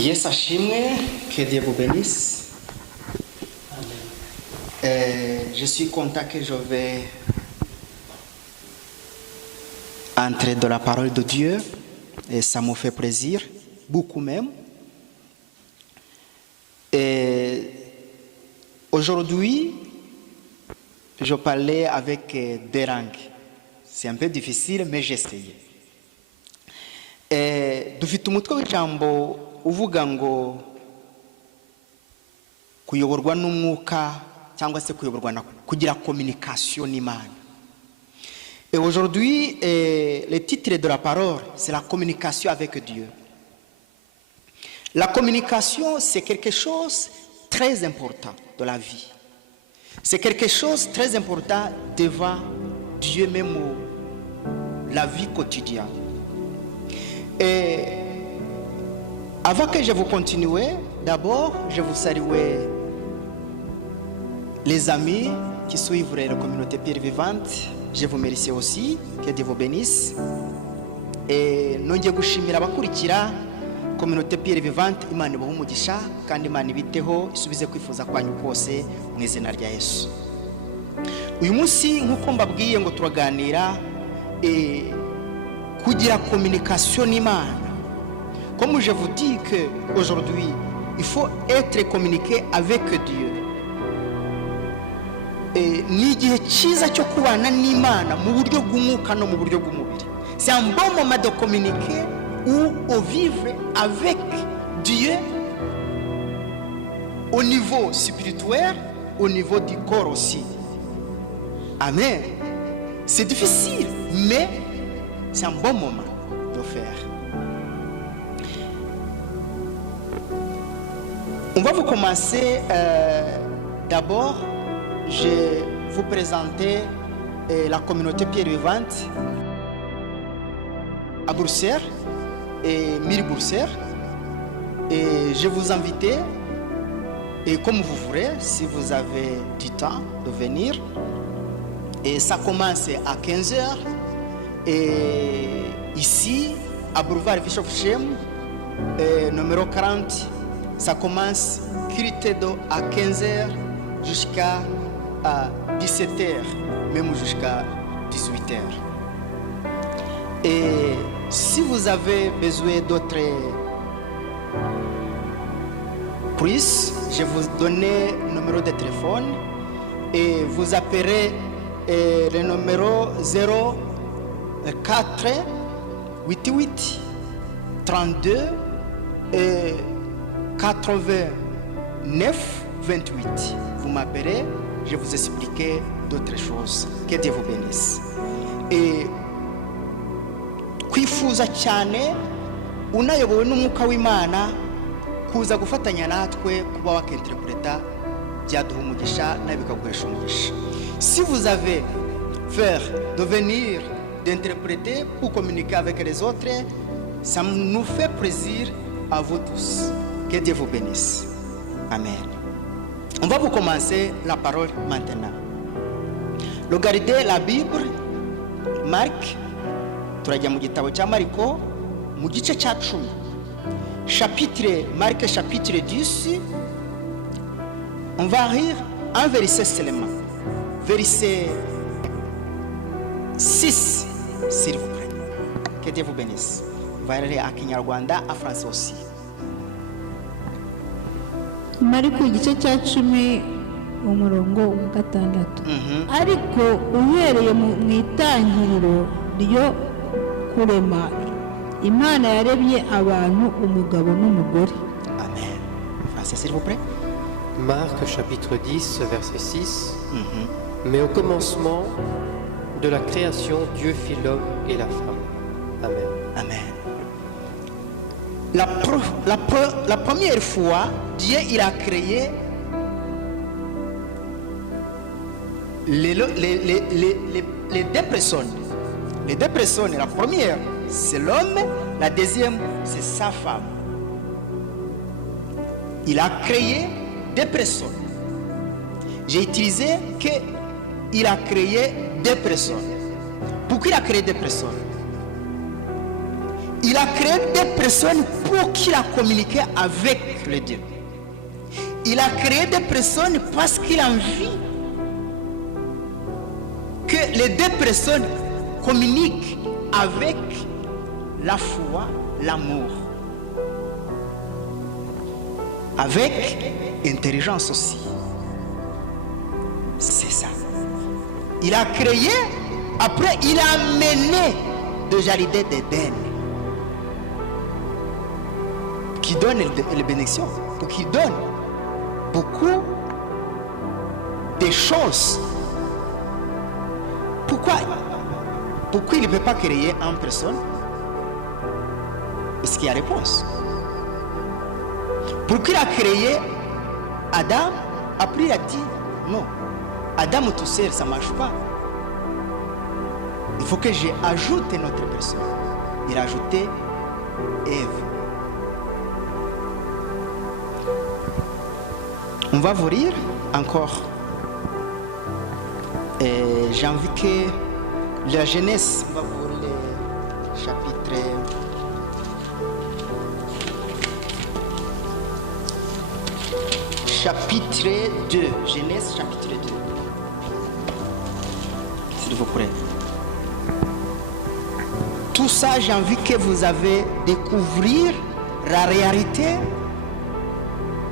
Yes, Ashimwe, que Dieu vous bénisse. Je suis content que je vais entrer dans la parole de Dieu et ça me fait plaisir, beaucoup même. Et aujourd'hui, je parlais avec des langues. C'est un peu difficile, mais j'ai essayé. Dufite umutwe w'ijambo uvuga ngo kuyoborwa n'umwuka cyangwa se kuyoborwa kugira communication n'Imana. Et aujourd'hui, le titre de la parole, c'est la communication avec Dieu. La communication, c'est quelque chose de très important dans la vie. C'est quelque chose de très important devant Dieu même la vie quotidienne. Et avant que je vous continue, d'abord, je vous salue les amis qui suivent la communauté Pierre Vivante. Je vous remercie aussi, que Dieu vous bénisse. Et nongeye gushimira abakurikira communauté Pierre Vivante, Imana ibahe umugisha kandi Imana ibiteho isubize kwifuza kwanyu kose mu izina rya Yesu. Uyu munsi nkuko mbabwiye ngo turaganira kugira communication n'Imana. Comme je vous dis que aujourd'hui, il faut être communiqué avec Dieu. Ni igihe cyiza cyo kubana n'Imana mu buryo bw'umwuka no mu buryo bw'umubiri. C'est un bon moment de communiquer ou vivre avec Dieu au niveau spirituel, au niveau du corps aussi. Amen. C'est difficile, mais c'est un bon moment de faire. On va vous commencer d'abord. Je vais vous présenter la communauté Pierre Vivante à Bruxelles et 1000 Bruxelles. Et je vous invite, et comme vous voulez, si vous avez du temps de venir. Et ça commence à 15h. Et ici, à Boulevard Bischofsheim, numéro 40, ça commence à 15h jusqu'à 17h, même jusqu'à 18h. Et si vous avez besoin d'autres prises, je vais vous donner le numéro de téléphone et vous appellerez le numéro 04 88 32 89 28. Vous m'appelez, je vais vous expliquer d'autres choses. Que Dieu vous bénisse. Et kwifuza cyane unayobowe n'umwuka w'Imana kuza gufatanya natwe kuba wakinterpreta byaduha umugisha nabikaguhesha umugisha. Si vous avez peur de venir d'interpréter pour communiquer avec les autres, ça nous fait plaisir à vous tous. Que Dieu vous bénisse. Amen. On va vous commencer la parole maintenant. Regardez la Bible, Marc, turajya mu gitabo cya Mariko, mu gice cya 10. Marc chapitre 10, on va lire un verset seulement. Verset 6, s'il vous plaît. Que Dieu vous bénisse. On va lire à Kinyarwanda, à français aussi. Mariko igice cya 10 umurongo wa 6. Ariko uhereye mu itangiriro ryo kurema Imana yarebye abantu umugabo n'umugore. Amen. Français s'il vous plaît. Marc chapitre 10 verset 6. Mais au commencement de la création, Dieu fit l'homme et la femme. Amen. Amen. La première fois, Dieu il a créé les deux personnes. Les deux personnes, la première c'est l'homme, la deuxième c'est sa femme. Il a créé deux personnes. J'ai utilisé qu'il a créé deux personnes. Pourquoi il a créé deux personnes? Il a créé des personnes pour qu'il a communiqué avec le Dieu. Il a créé des personnes parce qu'il a envie que les deux personnes communiquent avec la foi, l'amour, avec intelligence aussi. C'est ça. Il a créé, après il a amené de jardin d'Éden qui donne les bénédictions, pour qu'il donne beaucoup de choses. Pourquoi il ne peut pas créer en personne? Est-ce qu'il y a réponse? Pourquoi il a créé Adam? Après il a dit non, Adam tout seul ça ne marche pas. Il faut que j'ajoute une autre personne. Il a ajouté Ève. On va vous lire encore. J'ai envie que la Genèse, on va vous lire le chapitre 2. Genèse chapitre 2. S'il vous plaît. Tout ça, j'ai envie que vous avez découvrir la réalité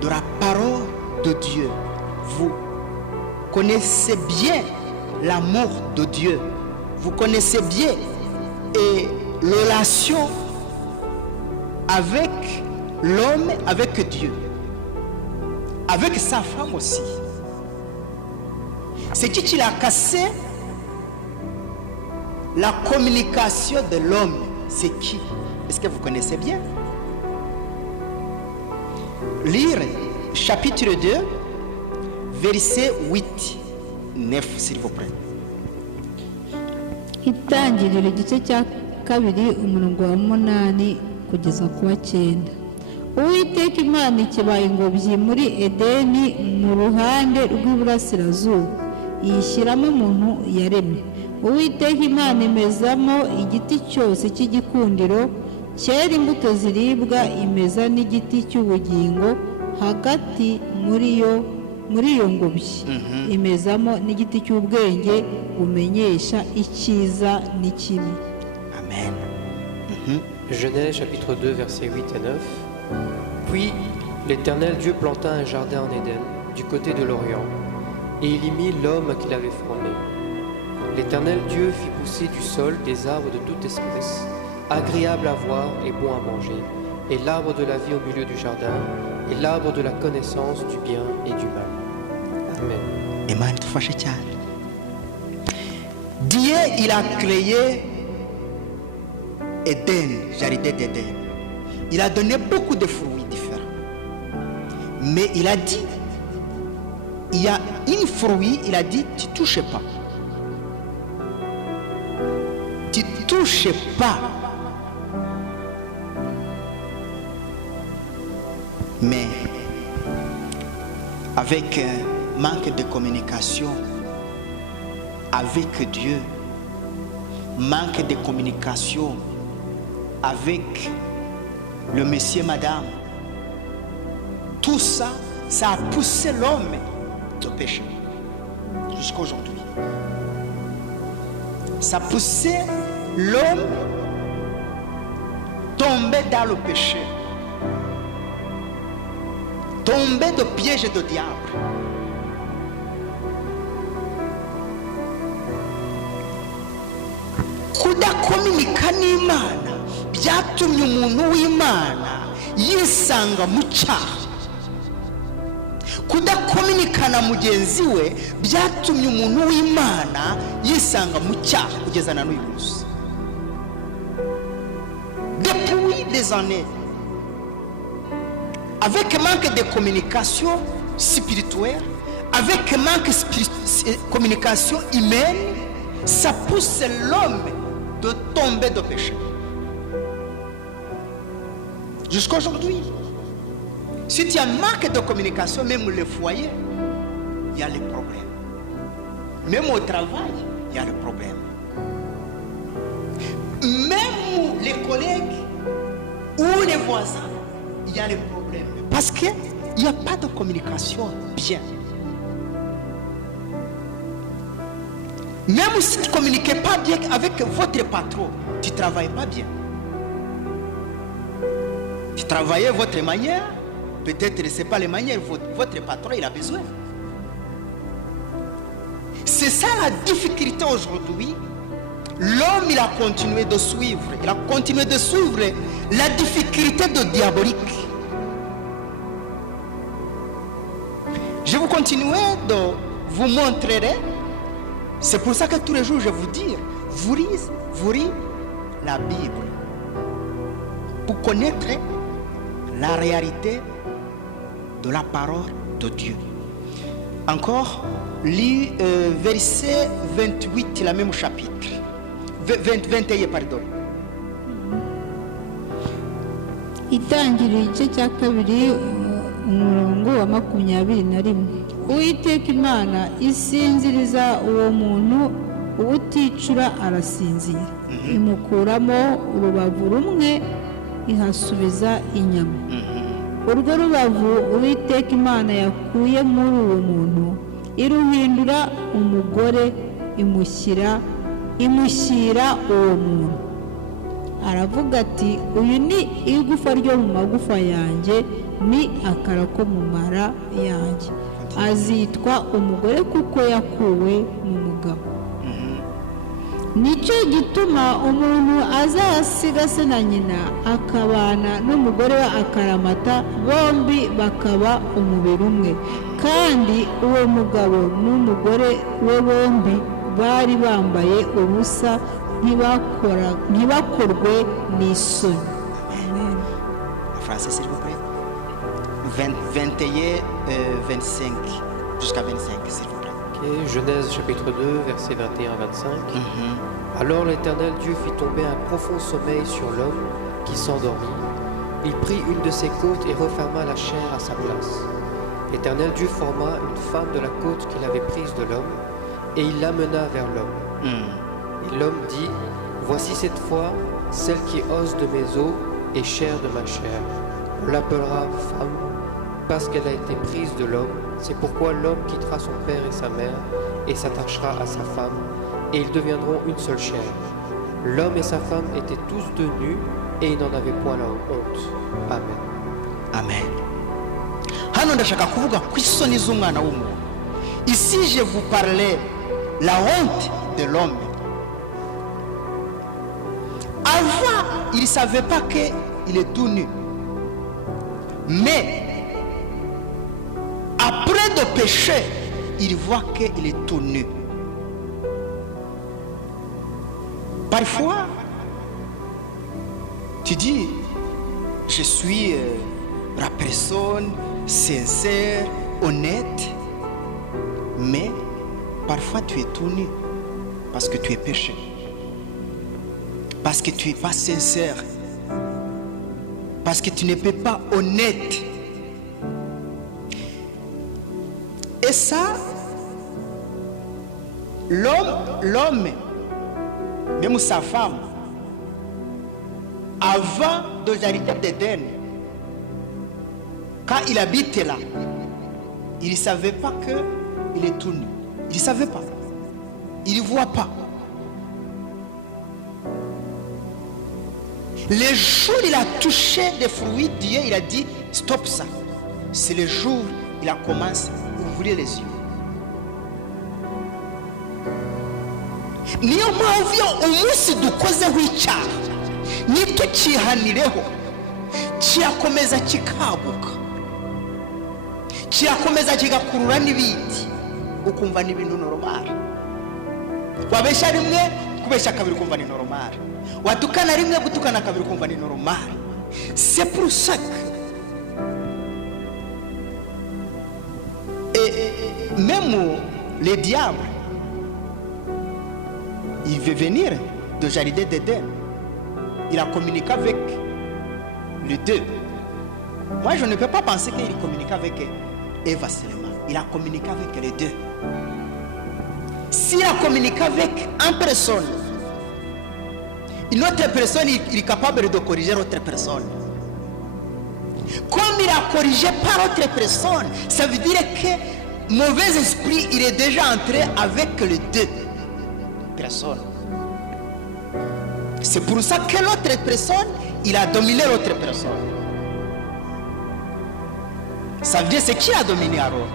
de la parole de Dieu. Vous connaissez bien l'amour de Dieu. Vous connaissez bien et la relation avec l'homme, avec Dieu, avec sa femme aussi. C'est qui a cassé la communication de l'homme? C'est qui? Est-ce que vous connaissez bien? Lire chapitre 2, verset 8, 9, s'il vous plaît. Itangiriro igice cya kabiri umurongo wa 8 kugeza ku wa 9. Uwiteka Imana ikibaye ingobyi muri Edeni mu ruhande rw'iburasirazuba, iyishyiramo umuntu yaremye. Uwiteka Imana imezamo igiti cyose cy'igikundiro, cyera imbuto ziribwa, imeza n'igiti cy'ubugingo hagati muri iyo ngobyi. Imezamo n'igiti cy'ubwenge bumenyesha icyiza n'ikibi. Amen. Genèse chapitre 2 versets 8 et 9. Puis l'Éternel Dieu planta un jardin en Éden, du côté de l'Orient, et il y mit l'homme qu'il avait formé. L'Éternel Dieu fit pousser du sol des arbres de toute espèce, agréables à voir et bons à manger, et l'arbre de la vie au milieu du jardin, et l'arbre de la connaissance du bien et du mal. Amen. Imana idufashe cyane. Dieu, il a créé Éden, jardin d'Éden. Il a donné beaucoup de fruits différents. Mais il a dit, il y a une fruit, il a dit, tu ne touches pas. Tu ne touches pas. Mais avec un manque de communication avec Dieu, manque de communication avec le monsieur, madame, tout ça, ça a poussé l'homme au péché jusqu'à aujourd'hui. Ça a poussé l'homme tomber dans le péché, tomber dans le piège du diable. Kudakominika n'Imana byatumye umuntu w'Imana yisanga mu cyaha. Kudakominika na mugenzi we byatumye umuntu w'Imana yisanga mu cyaha kugeza na n'uyu munsi. Depuis des années, avec un manque de communication spirituelle, avec un manque de communication humaine, ça pousse l'homme de tomber de péché. Jusqu'à aujourd'hui, si tu as un manque de communication, même le foyer, il y a les problèmes. Même au travail, il y a le problème. Même les collègues, les voisins, il y a les problèmes. Parce qu'il n'y a pas de communication bien. Même si tu ne communiques pas bien avec votre patron, tu ne travailles pas bien. Tu travaillez votre manière, peut-être que ce n'est pas les manières, votre patron il a besoin. C'est ça la difficulté aujourd'hui. L'homme il a continué de suivre, la difficulté de diabolique. Je vais continuer de vous montrer. C'est pour ça que tous les jours je vous dis, vous lisez la Bible pour connaître la réalité de la parole de Dieu. Encore, lis verset 28, la même chapitre. 21, pardon. Itangiriro igice cya kabiri umurongo wa 21. Uwiteka Imana isinziriza uwo muntu ubuticura arasinzira, imukuramo urubavu rumwe ihasubiza inyama. Urwo rubavu Uwiteka Imana yakuye muri uwo muntu iruhindura umugore imushyira uwo muntu. Aravuga ati uyu ni igufa ryo mu magufa yanjye, ni akara ko mu mara yanjye. Azitwa umugore kuko yakuwe mu mugabo. Nicyo gituma umuntu azasiga se na nyina akabana n'umugore we akaramata, bombi bakaba umubiri umwe. Kandi uwo mugabo n'umugore we bombi bari bambaye ubusa, ntibakorwe n'isoni. Amen. Français s'il vous plaît. 21, 25 jusqu'à 25 s'il vous plaît. Okay, Genèse chapitre 2, versets 21 à 25. Alors l'Éternel Dieu fit tomber un profond sommeil sur l'homme qui s'endormit. Il prit une de ses côtes et referma la chair à sa place. L'Éternel Dieu forma une femme de la côte qu'il avait prise de l'homme, et il l'amena vers l'homme. Et l'homme dit, voici cette fois celle qui est os de mes os et chair de ma chair. On l'appellera femme parce qu'elle a été prise de l'homme. C'est pourquoi l'homme quittera son père et sa mère et s'attachera à sa femme, et ils deviendront une seule chair. L'homme et sa femme étaient tous deux nus et ils n'en avaient point la honte. Amen. Amen. Hano ndashaka kuvuga ku isoni z'umwana w'umuntu. Ici je vous parlais la honte de l'homme. Avant, il ne savait pas qu'il est tout nu. Mais après de pécher, il voit qu'il est tout nu. Parfois, tu dis, je suis la personne sincère, honnête, mais parfois tu es tout nu parce que tu es péché, parce que tu n'es pas sincère, parce que tu n'es pas honnête. Et ça, l'homme, même sa femme, avant le jardin d'Éden, quand il habitait là, il ne savait pas qu'il est tout nu. Il ne savait pas. Il ne voit pas. Le jour où il a touché des fruits de Dieu, il a dit stop ça. C'est le jour où il a commencé à ouvrir les yeux. Niyo mpamvu umunsi dukozeho icyaha ntitucyihanireho kiyakomeza kikaguka, kiyakomeza kigakurura n'ibindi, ukumva ni ibintu normal. Wabeshya rimwe kubeshya kabiri ukumva ni normal, watukana rimwe gutukana kabiri ukumva ni normal. C'est pour ça que même le diable, il veut venir de jardin d'Éden. Il a communiqué avec les deux. Moi, je ne peux pas penser qu'il communique avec Eva seulement. Il a communiqué avec les deux. S'il a communiqué avec une personne, une autre personne, il est capable de corriger l'autre personne. Comme il a corrigé par autre personne, ça veut dire que mauvais esprit, il est déjà entré avec les deux personnes. C'est pour ça que l'autre personne, il a dominé l'autre personne. Ça veut dire c'est qui a dominé alors?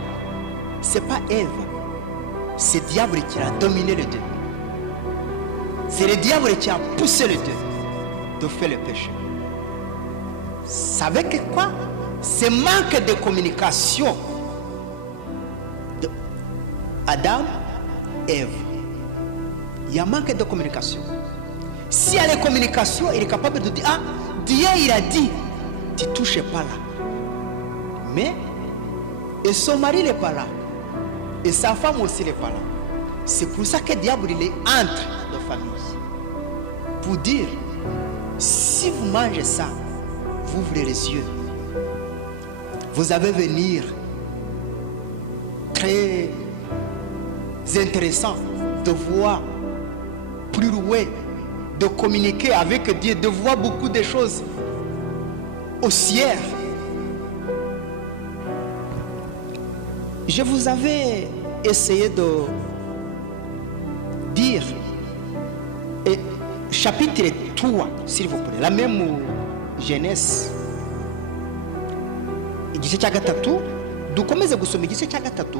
C'est pas Ève, c'est le diable qui a dominé les deux. C'est le diable qui a poussé les deux de faire le péché. Ça veut dire quoi? C'est manque de communication de Adam et Ève. Il y a manque de communication. S'il y a la communication, il est capable de dire, ah, Dieu il a dit, tu ne touches pas là. Mais, et son mari n'est pas là. Et sa femme aussi n'est pas là. C'est pour ça que le diable il est entre la famille. Pour dire, si vous mangez ça, vous ouvrez les yeux. Vous allez venir très intéressant de voir plus loin, de communiquer avec Dieu, de voir beaucoup de choses au ciel. Je vous avais essayé de dire, chapitre 3, s'il vous plaît, la même Genèse. Igice cya gatatu dukomeze gusoma igice cya gatatu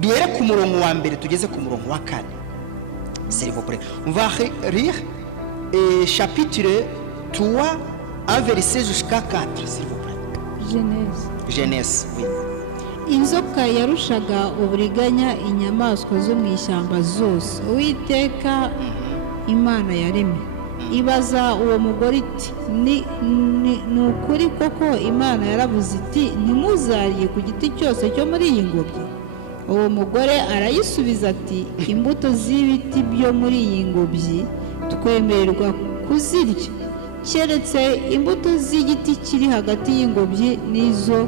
duhere ku murongo wa mbere tugeze ku murongo wa kane. S'il vous plaît, on va lire chapitre 3 un verset jusqu'à 4, s'il vous plaît. Genèse, oui. inzoka yarushaga uburiganya inyamaswa zo mu ishyamba zose Uwiteka Imana yaremye. Ibaza uwo mugore iti ni ukuri koko Imana yaravuze iti ntimuzarye ku giti cyose cyo muri iyi ngobyi? Uwo mugore arayisubiza ati imbuto z'ibiti byo muri iyi ngobyi twemererwa kuzirya, keretse imbuto z'igiti kiri hagati y'ingobyi n'izo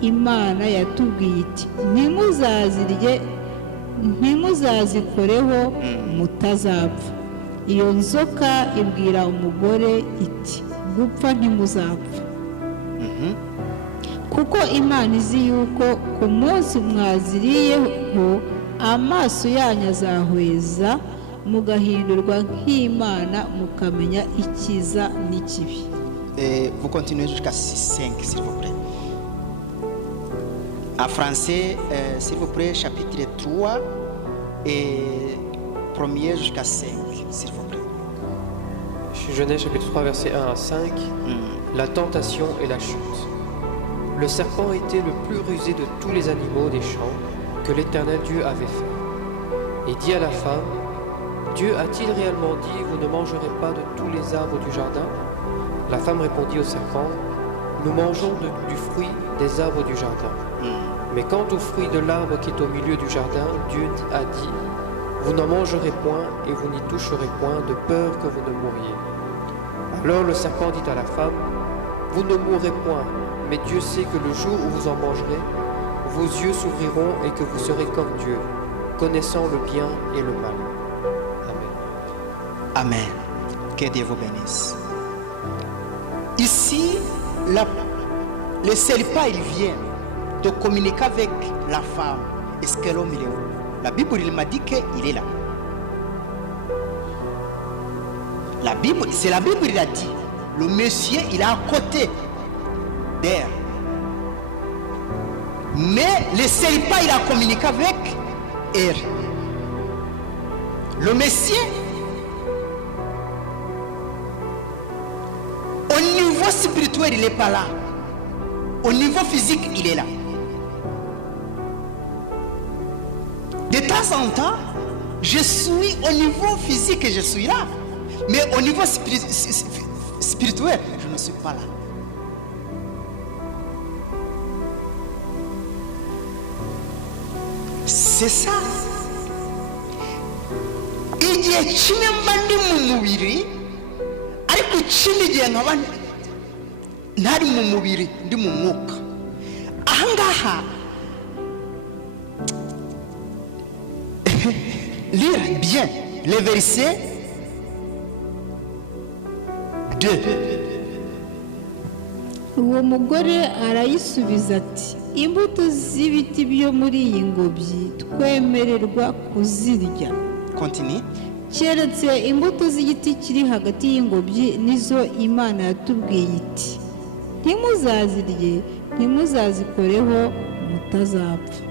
Imana yatubwiye iti ntimuzazirye ntimuzazikoreho mutazapfa. Iyo nzoka ibwira umugore iti gupfa ntimuzapfa, kuko Imana izi yuko ku munsi mwaziriyeho amaso yanyu azahweza mugahindurwa nk'Imana mukamenya icyiza n'ikibi. Vous continuez jusqu'à 5, s'il vous plaît. En français, s'il vous plaît, chapitre 3 et 1er jusqu'à 5, s'il vous plaît. Genèse chapitre 3 versets 1 à 5, la tentation et la chute. Le serpent était le plus rusé de tous les animaux des champs que l'Éternel Dieu avait fait. Et dit à la femme, Dieu a-t-il réellement dit, vous ne mangerez pas de tous les arbres du jardin? La femme répondit au serpent, nous mangeons du fruit des arbres du jardin. Mais quant au fruit de l'arbre qui est au milieu du jardin, Dieu a dit, vous n'en mangerez point et vous n'y toucherez point de peur que vous ne mouriez. Alors le serpent dit à la femme, vous ne mourrez point, mais Dieu sait que le jour où vous en mangerez, vos yeux s'ouvriront et que vous serez comme Dieu, connaissant le bien et le mal. Amen. Amen. Que Dieu vous bénisse. Ici, le serpent, il vient de communiquer avec la femme. Est-ce que l'homme il est où? La Bible, il m'a dit qu'il est là. La Bible, c'est la Bible, il a dit. Le monsieur, il est à côté d'elle. Mais le serpent, il a communiqué avec elle. Le monsieur, au niveau spirituel, il n'est pas là. Au niveau physique, il est là. De temps en temps, je suis au niveau physique, je suis là. Mais au niveau spirituel, je ne suis pas là. C'est ça. Igihe kimwe mba ndi mu mubiri, ariko ikindi gihe nkaba ntari mu mubiri, ndi mu mwuka. Ahangaha lire bien le verset 2. uwo mugore arayisubiza ati imbuto z'ibiti byo muri iyi ngobyi twemererwa kuzirya. Continue. keretse imbuto z'igiti kiri hagati y'ingobyi nizo Imana yatubwiye iti ntimuzazirye ntimuzazikoreho mutazapfa.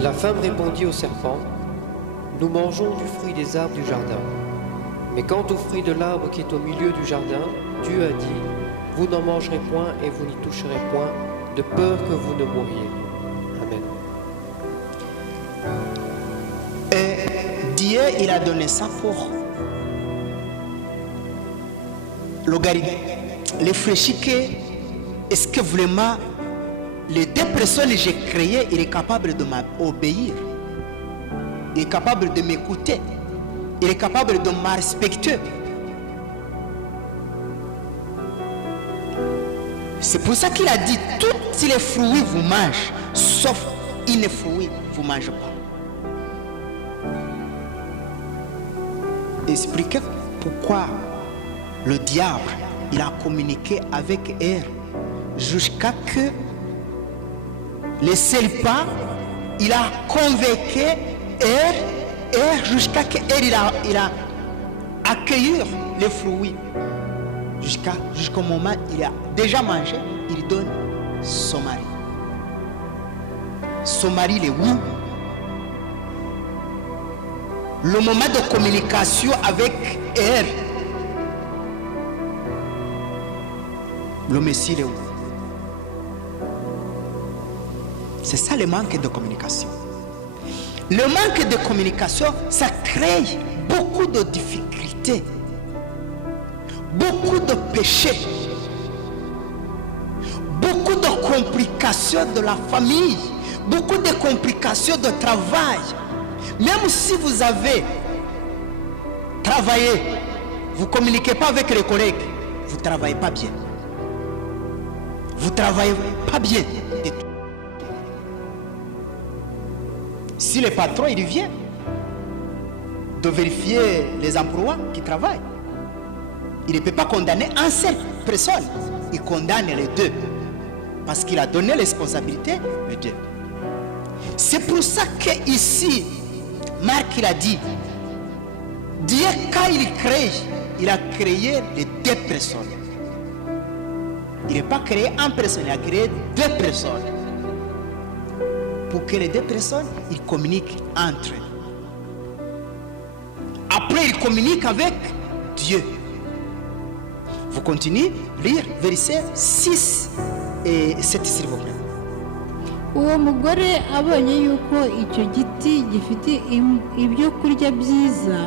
La femme répondit au serpent, nous mangeons du fruit des arbres du jardin. Mais quant au fruit de l'arbre qui est au milieu du jardin, Dieu a dit, vous n'en mangerez point et vous n'y toucherez point, de peur que vous ne mouriez. Amen. Et Dieu, il a donné ça pour les fléchiquer. Est-ce que vraiment les deux personnes que j'ai créées, il est capable de m'obéir, il est capable de m'écouter, il est capable de me respecter. C'est pour ça qu'il a dit tous les fruits vous mangez, sauf une fruit vous ne mangez pas. Expliquez pourquoi le diable il a communiqué avec Ève jusqu'à que le serpent il a convaincu Ève jusqu'à que il a accueilli les fruits jusqu'au moment où il a déjà mangé, il donne son mari. Son mari le oui. Le moment de communication avec Ève, le Messie le oui. C'est ça le manque de communication. Le manque de communication, ça crée beaucoup de difficultés, beaucoup de péchés, beaucoup de complications de la famille, beaucoup de complications de travail. Même si vous avez travaillé, vous ne communiquez pas avec les collègues, vous ne travaillez pas bien. Vous ne travaillez pas bien du tout. Si le patron il vient de vérifier les emplois qui travaillent, il ne peut pas condamner une seule personne, il condamne les deux parce qu'il a donné la responsabilité aux deux. C'est pour ça qu'ici, Marc il a dit, Dieu quand il crée, il a créé les deux personnes. Il n'a pas créé une personne, il a créé deux personnes. Pour que les deux personnes, ils communiquent entre eux. Après, ils communiquent avec Dieu. Vous continuez à lire versets 6 et 7 s'il vous plaît. uwo mugore abonye yuko icyo giti gifite ibyo kurya byiza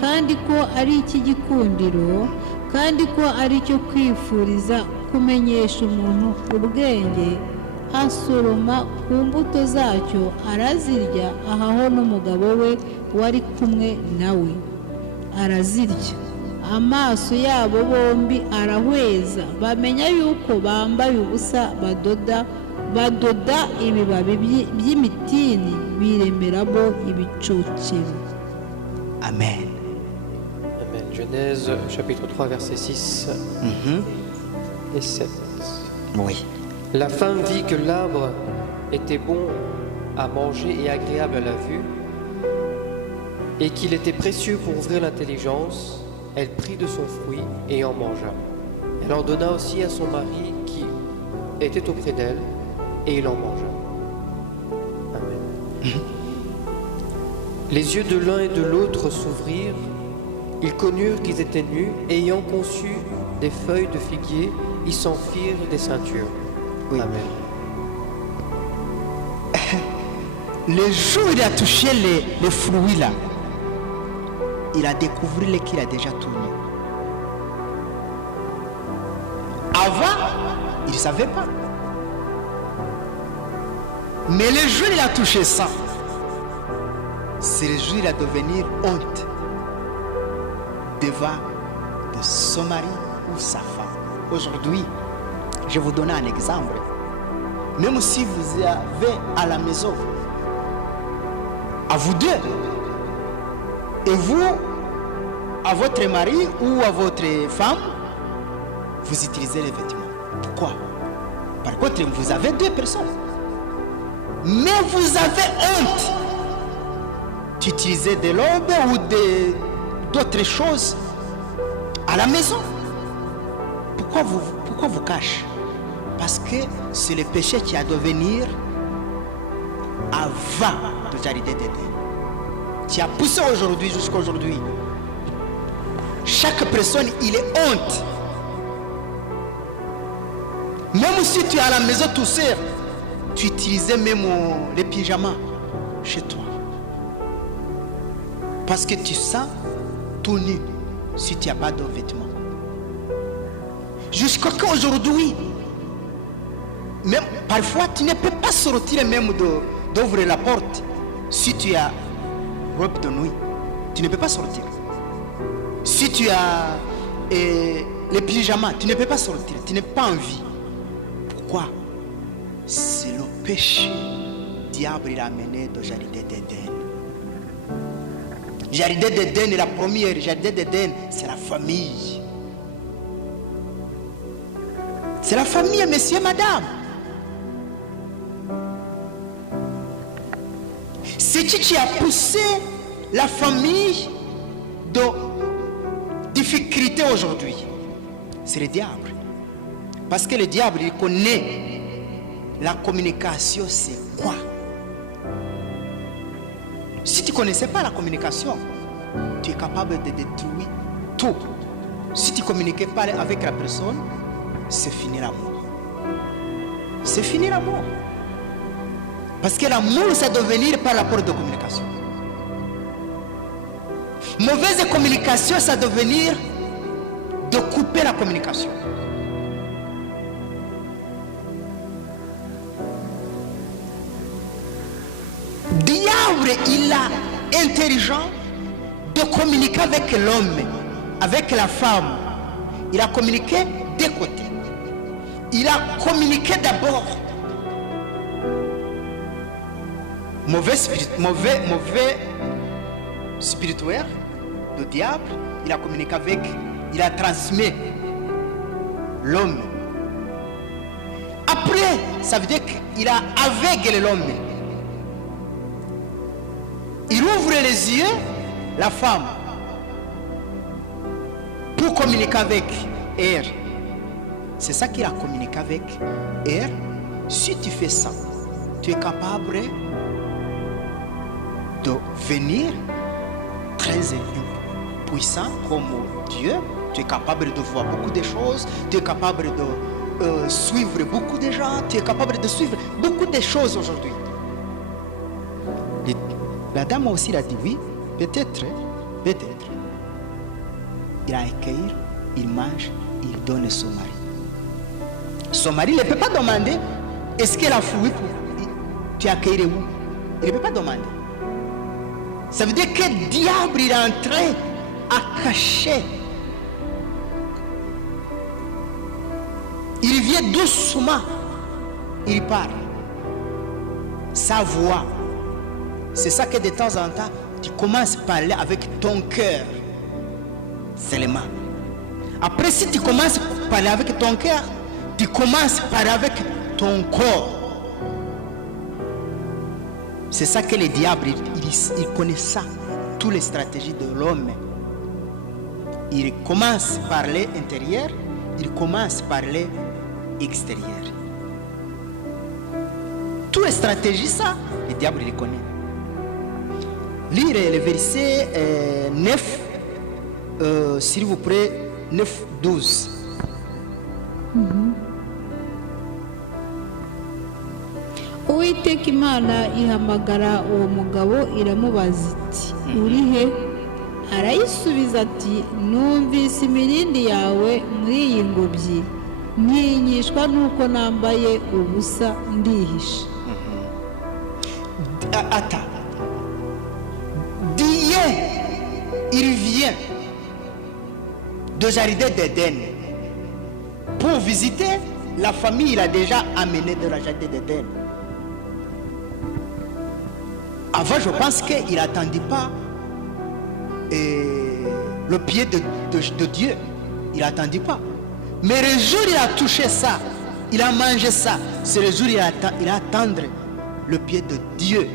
kandi ko ari icy'igikundiro kandi ko ari icyo kwifuriza kumenyesha umuntu ubwenge, asoroma ku mbuto zacyo arazirya, ahaho n'umugabo we wari kumwe nawe arazirya. Amaso yabo bombi arahweza, bamenya yuko bambaye ubusa, badoda ibibabi by'imitini biremeramo ibicocero. Amen. Amen. Genèse chapitre 3 verset 6 et 7. Oui. La femme vit que l'arbre était bon à manger et agréable à la vue, et qu'il était précieux pour ouvrir l'intelligence. Elle prit de son fruit et en mangea. Elle en donna aussi à son mari qui était auprès d'elle, et il en mangea. Amen. Les yeux de l'un et de l'autre s'ouvrirent. Ils connurent qu'ils étaient nus, et ayant conçu des feuilles de figuier, ils s'en firent des ceintures. Oui. Amen. Le jour où il a touché les fruits là, il a découvert qu'il a déjà tourné. Avant, il ne savait pas. Mais le jour où il a touché ça, c'est le jour où il a devenu honte devant de son mari ou sa femme. Aujourd'hui, je vais vous donner un exemple. Même si vous avez à la maison, à vous deux, et vous, à votre mari ou à votre femme, vous utilisez les vêtements. Pourquoi? Par contre, vous avez 2 personnes. Mais vous avez honte d'utiliser de l'aube ou d'autres choses à la maison. Pourquoi vous cachez? Parce que c'est le péché qui a dû venir avant le jardin d'Éden, qui a poussé aujourd'hui jusqu'à aujourd'hui. Chaque personne, il est honte. Même si tu es à la maison tout seul, tu utilisais même les pyjamas chez toi. Parce que tu sens tout nu si tu n'as pas de vêtements. Jusqu'à aujourd'hui, même parfois tu ne peux pas sortir même d'ouvrir la porte si tu as robe de nuit. Tu ne peux pas sortir. Si tu as les pyjamas, tu ne peux pas sortir. Tu n'es pas en vie. Pourquoi? C'est le péché. Le diable l'a amené au jardin d'Éden. Jardin d'Éden est la première. Jardin d'Éden, c'est la famille. C'est la famille, messieurs, madame. C'est qui a poussé la famille de difficulté aujourd'hui? C'est le diable. Parce que le diable, il connaît la communication, c'est quoi? Si tu ne connaissais pas la communication, tu es capable de détruire tout. Si tu ne communiquais pas avec la personne, c'est fini l'amour. C'est fini l'amour. Parce que l'amour, ça doit venir par la porte de communication. Mauvaise communication, ça doit venir de couper la communication. Diable, il est intelligent de communiquer avec l'homme, avec la femme. Il a communiqué des côtés. Il a communiqué d'abord. Mauvais spirituel, le diable, il a communiqué avec, il a transmis l'homme. Après, ça veut dire qu'il a aveuglé l'homme. Il ouvre les yeux, la femme, pour communiquer avec elle. C'est ça qu'il a communiqué avec elle. Si tu fais ça, tu es capable de venir très puissant comme Dieu. Tu es capable de voir beaucoup de choses. Tu es capable de suivre beaucoup de gens. Tu es capable de suivre beaucoup de choses aujourd'hui. La dame aussi l'a dit oui, peut-être. Il a accueilli, il mange, il donne son mari. Son mari ne peut pas demander est-ce qu'elle a fouillé pour tu as accueilli où? Il ne peut pas demander. Ça veut dire que le diable il est en train à cacher. Il vient doucement, il parle. Sa voix. C'est ça que de temps en temps, tu commences à parler avec ton cœur seulement. Après, si tu commences à parler avec ton cœur, tu commences à parler avec ton corps. C'est ça que le diable, il connaît ça. Toutes les stratégies de l'homme. Il commence à parler intérieur, il commence à parler extérieur. Toutes les stratégies, ça, le diable, il connaît. Lire le verset 9, s'il vous plaît, 9, 12. Uwiteka Imana ihamagara uwo mugabo iramubaza iti uri he? Arayisubiza ati numvise imirindi yawe muri iyi ngobyi ntinyishwa nuko nambaye ubusa ndihisha. Attends. Dieu, il vient de jardin d'Éden pour visiter la famille. Il a déjà amené de la jardin d'Éden. Avant, je pense qu'il n'attendait pas le pied de Dieu. Il n'attendait pas. Mais le jour où il a touché ça, il a mangé ça, c'est le jour où il a atteindre le pied de Dieu.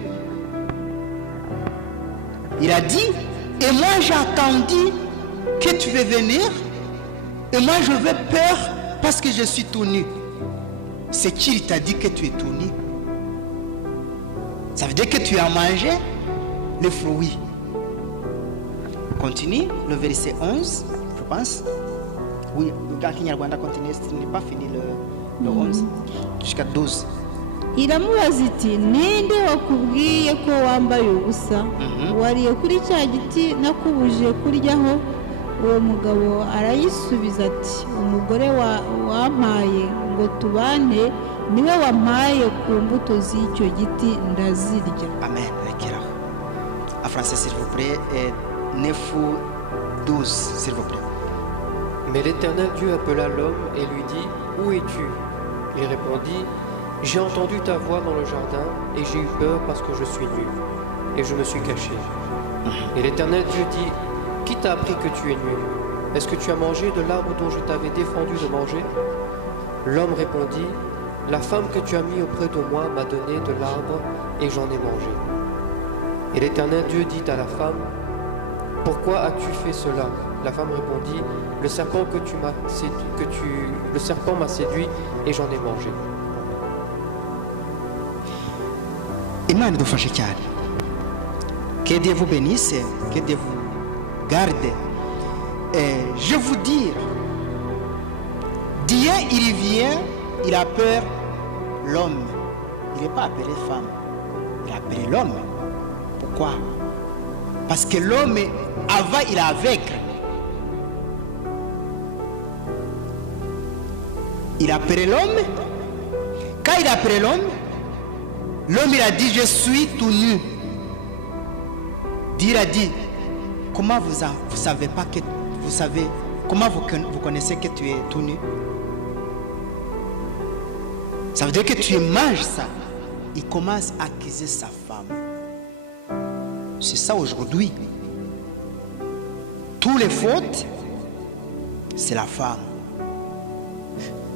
Il a dit, et moi j'ai attendu que tu veux venir, et moi je vais peur parce que je suis tout nu. C'est qui t'a dit que tu es tout nu? Ça veut dire que tu as mangé les fruits. Continue, le verset 11, je pense. Oui, le gars qui continue, ce n'est pas fini le 11, jusqu'à 12. iramubaza iti ninde wakubwiye ko wambaye ubusa wariye kuri cya giti nakubujije kuryaho. Uwo mugabo arayisubiza ati umugore wampaye ngo tubane niwe wampaye ku mbuto z'icyo giti ndazirya. Amen. Rekeraho. En français s'il vous plaît, 9 ou 12 s'il vous plaît. Mais l'Éternel Dieu appela l'homme et lui dit, où es-tu? Il répondit, j'ai entendu ta voix dans le jardin et j'ai eu peur parce que je suis nu et je me suis caché. Et l'Éternel Dieu dit, qui t'a appris que tu es nu? Est-ce que tu as mangé de l'arbre dont je t'avais défendu de manger? L'homme répondit, la femme que tu as mis auprès de moi m'a donné de l'arbre et j'en ai mangé. Et l'Éternel Dieu dit à la femme, pourquoi as-tu fait cela? La femme répondit, le serpent le serpent m'a séduit et j'en ai mangé. Imana idufashe cyane. Que Dieu vous bénisse, que Dieu vous garde. Et je vous dis, Dieu il vient, il a peur l'homme. Il n'est pas appelé femme, il a appelé l'homme. Pourquoi? Parce que l'homme avant il est aveugle. Il a appelé l'homme. Quand il a appelé l'homme, l'homme il a dit je suis tout nu. Dieu a dit comment vous savez pas que vous savez comment vous connaissez que tu es tout nu? Ça veut dire que tu manges ça. Il commence à accuser sa femme. C'est ça aujourd'hui. Tous les fautes, c'est la femme.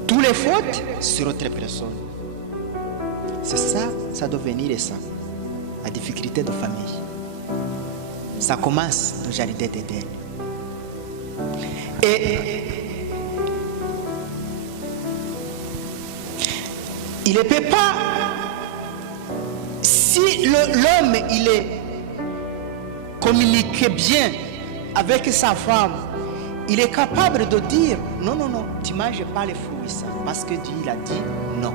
Tous les fautes sur autre personne. C'est ça, ça doit venir et ça. La difficulté de famille. Ça commence dans le jardin d'Éden. Et il ne peut pas, si l'homme il est communiqué bien avec sa femme, il est capable de dire non, non, non, tu ne manges pas les fruits, ça, parce que Dieu il a dit non.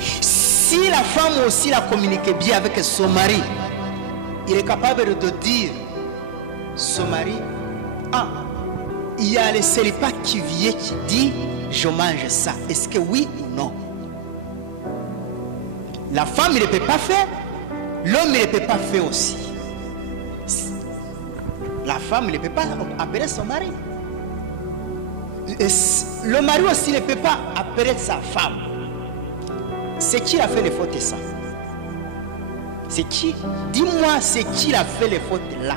Si la femme aussi la communiqué bien avec son mari, il est capable de dire son mari, ah, il y a le célibat qui vient qui dit je mange ça, est-ce que oui ou non? La femme il ne peut pas faire, l'homme il ne peut pas faire aussi. La femme ne peut pas appeler son mari. Le mari aussi ne peut pas appeler sa femme. C'est qui a fait les fautes ça? C'est qui? Dis-moi, c'est qui a fait les fautes là?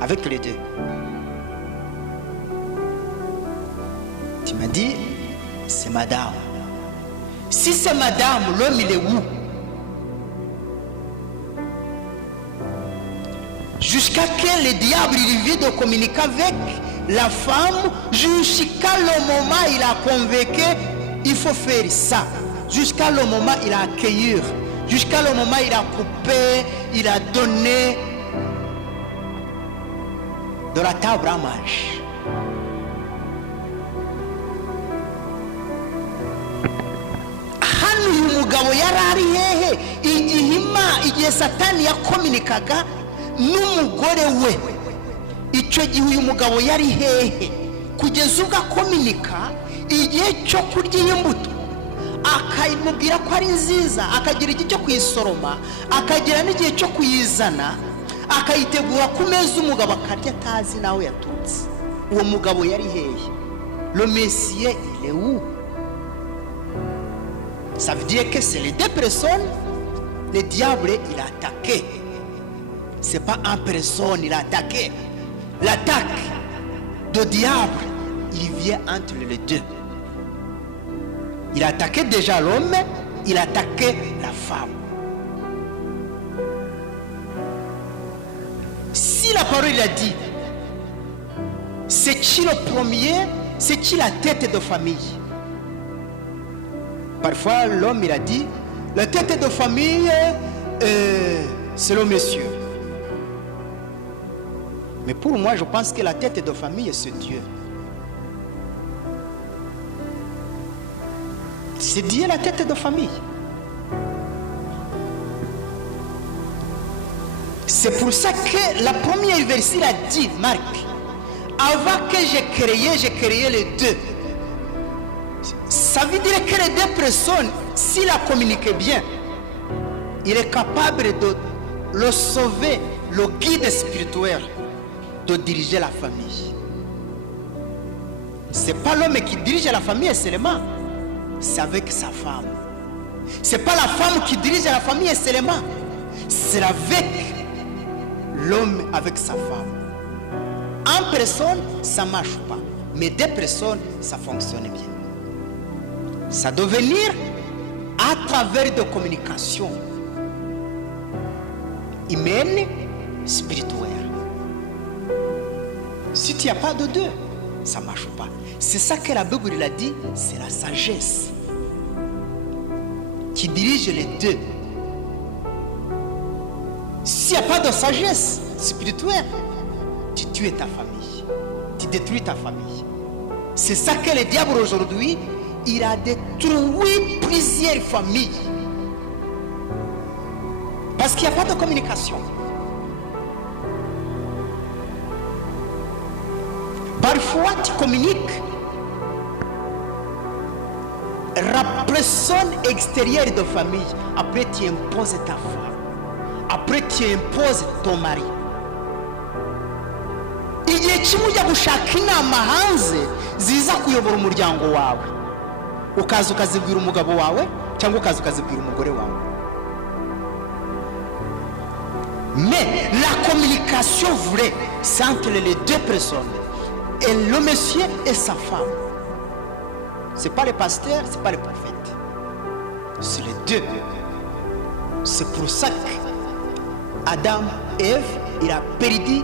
Avec les deux. Tu m'as dit, c'est madame. Si c'est madame, l'homme il est où? Jusqu'à que le diable il vient de communiquer avec la femme, jusqu'à le moment il a convaincu, il faut faire ça. Jusqu'à le moment il a accueilli, jusqu'à le moment il a coupé, il a donné de la table à manger. Hano uyu mugabo yarari hehe igihe Satani yakominikaga n'umugore we, icyo gihe uyu mugabo yari hehe kugeza ubwo akominika igihe cyo kurya iyi mbuto, akayimubwira ko ari nziza, akagira igihe cyo kuyisoroma, akagira n'igihe cyo kuyizana, akayitegura ku meza umugabo akarya atazi nawe yaturutse. Uwo mugabo yari hehe? Le Messie il est où? Ça veut dire que c'est les deux personnes, le diable il a attaqué. C'est pas en personne il a attaqué. l'attaque du diable, il vient entre les deux. Il a attaqué déjà l'homme, il a attaqué la femme. Si la parole a dit, c'est qui le premier, c'est qui la tête de famille? Parfois l'homme il a dit, la tête de famille, c'est le monsieur. Mais pour moi, je pense que la tête de famille, c'est Dieu. C'est Dieu la tête de famille. C'est pour ça que la première verset a dit, Marc, avant que j'ai créé les deux. Ça veut dire que les deux personnes, s'il a communiqué bien, il est capable de le sauver, le guide spirituel, de diriger la famille. Ce n'est pas l'homme qui dirige la famille seulement, c'est avec sa femme. Ce n'est pas la femme qui dirige la famille seulement, c'est avec l'homme avec sa femme. En personne, ça ne marche pas, mais deux personnes, ça fonctionne bien. Ça doit venir à travers de communication humaine, spirituelle. Si tu n'y a pas de deux, ça ne marche pas. C'est ça que la Bible a dit, c'est la sagesse qui dirige les deux. S'il n'y a pas de sagesse spirituelle, tu tues ta famille, tu détruis ta famille. C'est ça que le diable aujourd'hui, il a détruit plusieurs familles. Parce qu'il n'y a pas de communication. Parfois, tu communiques. La personne extérieure de famille, après tu imposes ta femme. Après tu imposes ton mari. Igihe kimwe ujya gushaka inama hanze ziza kuyobora umuryango wawe, ukaza ukazibwira umugabo wawe cyangwa ukaza ukazibwira umugore wawe. Mais la communication vraie, c'est entre les deux personnes, et le monsieur et sa femme. C'est pas le pasteur, c'est pas le prophète, c'est les deux. C'est pour ça que Adam et Ève, il a perdu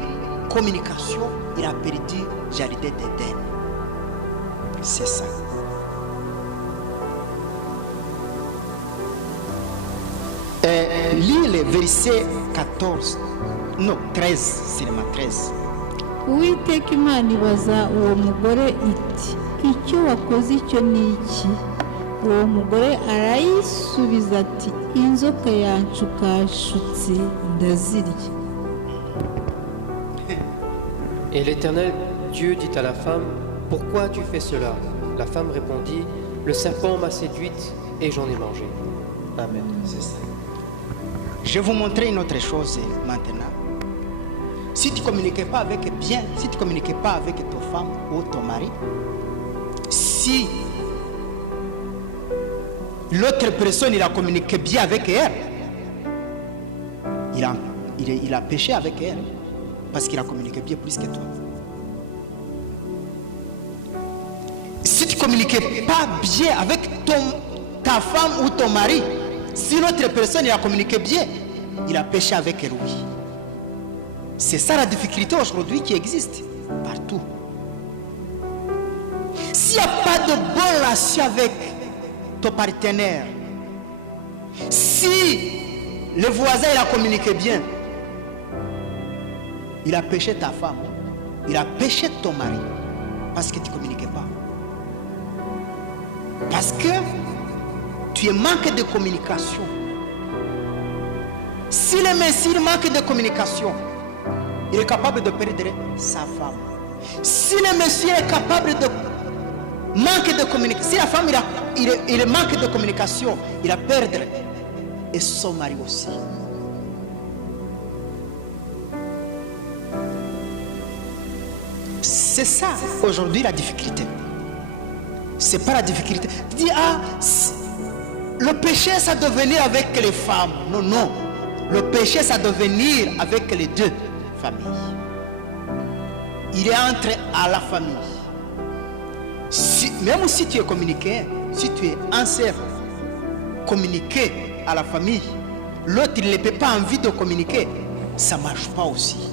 communication, il a perdu jardin d'Éden. C'est ça. Lis le verset 14, non 13, seulement 13. Uwiteka Imana ibaza uwo mugore iti, icyo wakoze icyo ni iki? Uwo mugore arayisubiza ati, inzoka yanshukashutse ndazirya. Et l'Éternel Dieu dit à la femme, pourquoi tu fais cela? La femme répondit, le serpent m'a séduite et j'en ai mangé. Amen. C'est ça. Je vais vous montrer une autre chose maintenant. Si tu ne communiques pas avec bien, si tu ne communiques pas avec ta femme ou ton mari, si l'autre personne il a communiqué bien avec elle, il a péché avec elle parce qu'il a communiqué bien plus que toi. Si tu ne communiques pas bien avec ta femme ou ton mari, si l'autre personne il a communiqué bien, il a péché avec lui. C'est ça la difficulté aujourd'hui qui existe partout. S'il n'y a pas de bonne relation avec ton partenaire, si le voisin il a communiqué bien, il a péché ta femme, il a péché ton mari, parce que tu ne communiquais pas. Parce que tu es manque de communication. Si le monsieur manque de communication, il est capable de perdre sa femme. Si le monsieur est capable de manquer de communication, si la femme il manque de communication, il va perdre et son mari aussi. C'est ça aujourd'hui la difficulté. C'est pas la difficulté. Tu dis, le péché ça doit venir avec les femmes. Non, non. Le péché ça doit venir avec les deux familles. il est entré à la famille. Même si tu es communiqué, si tu es un sœur communiqué à la famille, l'autre il ne peut pas envie de communiquer, ça ne marche pas aussi.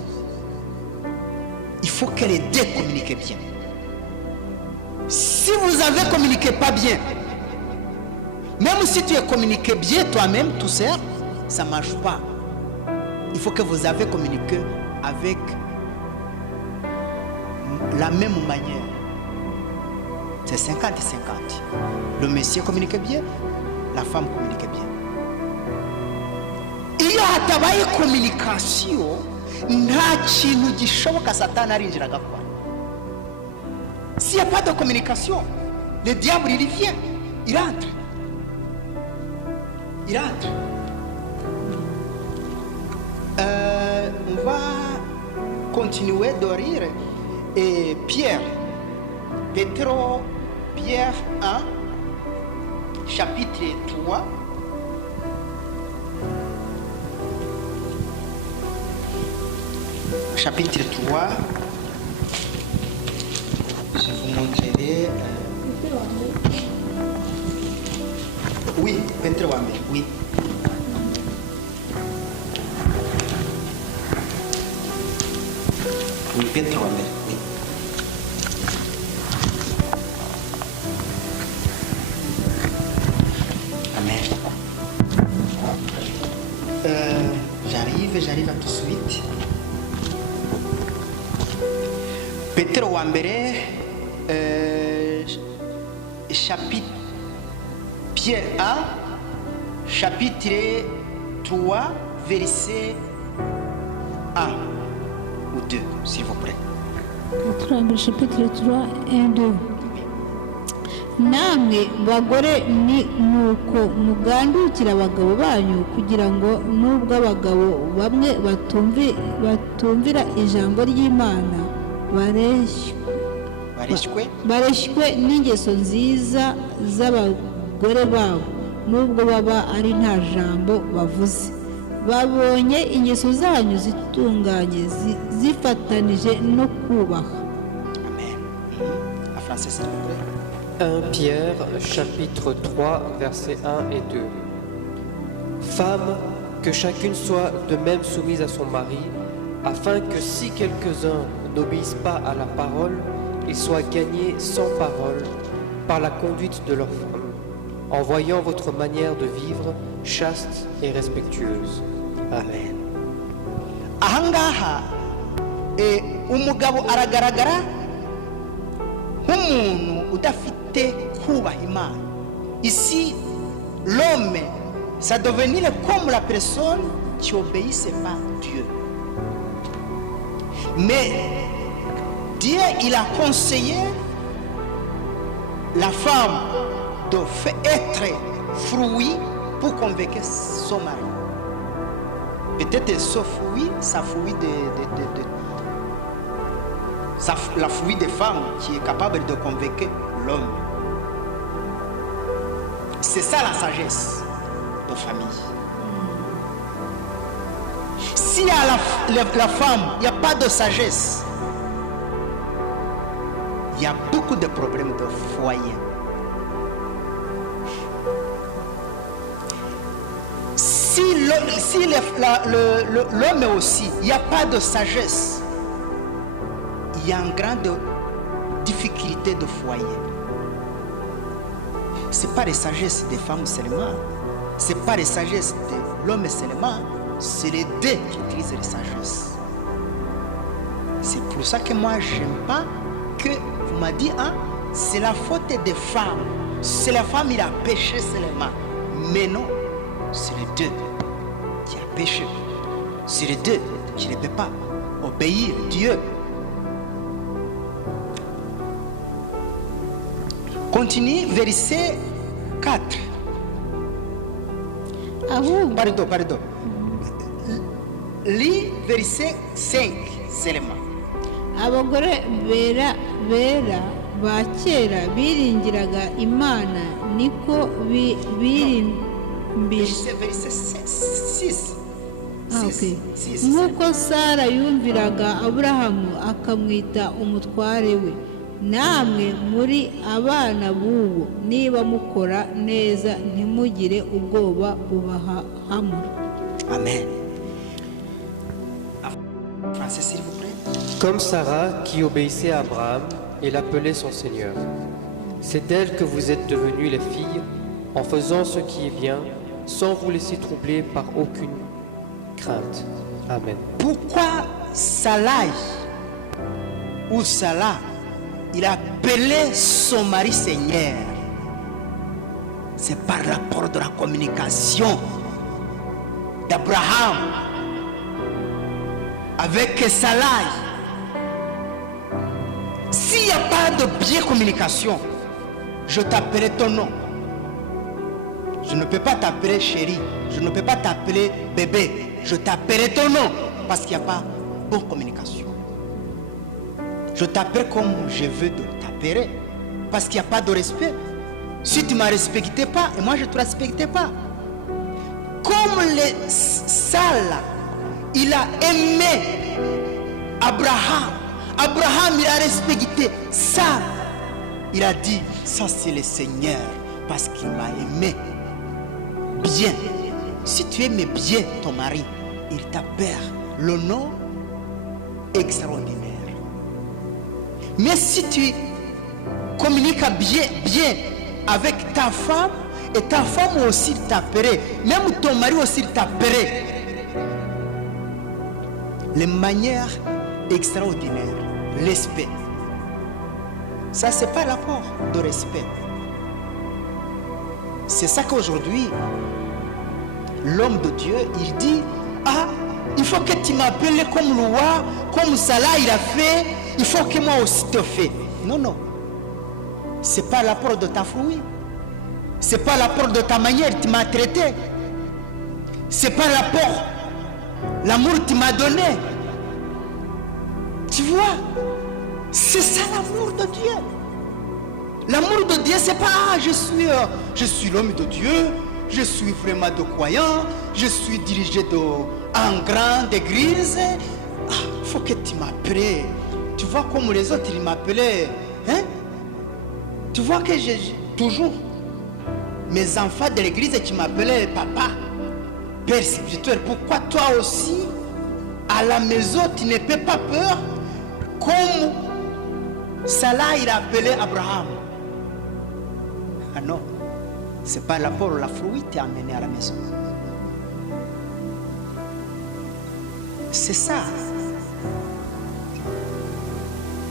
Il faut que les deux communiquent bien. Si vous avez communiqué pas bien, même si tu es communiqué bien toi-même, tout seul, ça ne marche pas. Il faut que vous avez communiqué avec la même manière. C'est 50-50. Le monsieur communique bien, la femme communique bien. Iyo hatabaye communication, nta kintu gishoboka Satani arinjira agakora. S'il n'y a pas de communication, le diable il vient, il entre. Il entre. On va continuer de lire. Et Pierre, Pierre 1, chapitre 3. Chapitre 3. Je vous montrerai. Oui, Petre Wambe, oui. Oui, Petre Wambe, oui. Amen. J'arrive à tout de suite. Petre Wambe, chapitre Pierre 1, chapitre 3, verset 1 ou 2, s'il vous plaît. Chapitre 3, 1, 2. Namwe bagore ni nuko mugandukira abagabo banyu kugira ngo nubwo abagabo bamwe batumvira ijambo ry'Imana bareshywe n'ingeso nziza z'abagore babo nubwo baba ari nta jambo bavuze. Babonye ingeso zanyu zitunganye zifatanije no kubaha. Amen. En français, s'il vous plaît. 1 Pierre, chapitre 3, versets 1 et 2. Femmes, que chacune soit de même soumise à son mari, afin que si quelques-uns n'obéissent pas à la parole, ils soient gagnés sans parole par la conduite de leur femme, en voyant votre manière de vivre chaste et respectueuse. Amen. Ahangaha umugabo aragaragara nk'umuntu udafite kubaha Imana. Ici, l'homme, ça devenir comme la personne qui obéissait pas à Dieu. Mais Dieu, il a conseillé la femme de être fruit pour convaincre son mari. Peut-être ce fruit, la fruit des femmes qui est capable de convaincre l'homme. C'est ça la sagesse de famille. Si à la femme, il n'y a pas de sagesse, il y a beaucoup de problèmes de foyer. Si l'homme aussi, il n'y a pas de sagesse, il y a une grande difficulté de foyer. Ce n'est pas la sagesse des femmes seulement, ce n'est pas la sagesse de l'homme seulement, c'est les deux qui utilisent la sagesse. C'est pour ça que moi, je n'aime pas que vous m'avez dit, hein, c'est la faute des femmes. C'est la femme qui a péché seulement. Mais non, c'est les deux qui a péché. C'est les deux qui ne peuvent pas obéir à Dieu. Continue, verset 4. Pardon. Lis verset 5 seulement. Abagore bera ba kera biringiraga Imana niko birimbisha. Verset 6. Okay. Nk'uko Sara yumviraga Aburahamu akamwita umutware we, namwe muri abana b'uwo niba mukora neza ntimugire ubwoba bubahamura. Amen. Français, s'il vous plaît. Comme Sarah qui obéissait à Abraham et l'appelait son Seigneur. C'est d'elle que vous êtes devenues les filles en faisant ce qui est bien, sans vous laisser troubler par aucune crainte. Amen. Pourquoi Salah ou Salah, il a appelé son mari Seigneur? C'est par rapport de la communication d'Abraham avec Salah. S'il n'y a pas de bien communication, je t'appellerai ton nom. Je ne peux pas t'appeler chérie, je ne peux pas t'appeler bébé, je t'appellerai ton nom parce qu'il n'y a pas de bonne communication. Je t'appelle comme je veux t'appeler parce qu'il n'y a pas de respect. Si tu ne me respectais pas et moi je ne te respectais pas. Comme Salah, il a aimé Abraham. Abraham, il a respecté Sarah. Il a dit, ça c'est le Seigneur parce qu'il m'a aimé bien. Si tu aimes bien ton mari, il t'appelle le nom extraordinaire. Mais si tu communiques bien avec ta femme, et ta femme aussi t'appellerait, même ton mari aussi t'appellerait, les manières extraordinaires, respect. Ça, c'est pas rapport de respect. C'est ça qu'aujourd'hui, l'homme de Dieu, il dit, ah, il faut que tu m'appelles comme le roi, comme Salah il a fait, il faut que moi aussi te fais. Non, non. C'est pas l'apport de ta fruit. C'est pas l'apport de ta manière, tu m'as traité. C'est pas l'apport, l'amour que tu m'as donné. Tu vois, c'est ça l'amour de Dieu. L'amour de Dieu, c'est pas je suis l'homme de Dieu, je suis vraiment de croyant, je suis dirigé en grande église. Ah, faut que tu m'appelles. Tu vois comme les autres, ils m'appelaient. Hein? Tu vois que j'ai toujours mes enfants de l'église qui m'appelaient papa, père spirituel. Pourquoi toi aussi, à la maison, tu n'es pas peur comme Salah il a appelé Abraham? Ah non, c'est pas l'apport, la fruit t'est amené à la maison. C'est ça.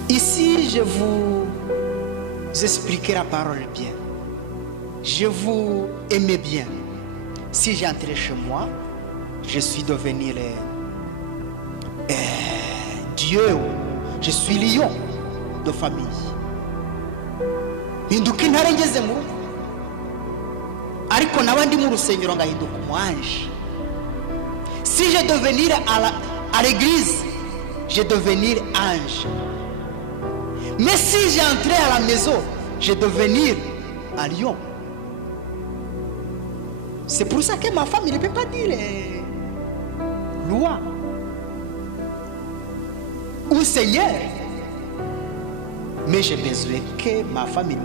Ici, je vous expliquer la parole bien. Je vous aimais bien. Si j'entrais chez moi, je suis devenu Dieu. Je suis lion de famille. Hinduka intare ngeze mu rugo, ariko naba ndi mu rusengero ngahinduka umwanji. Si je devenir à l'église, je devenir ange. Mais si j'entrais à la maison, je devenir un lion. C'est pour ça que ma femme ne peut pas dire les lois ou Seigneur. Mais j'ai besoin que ma femme il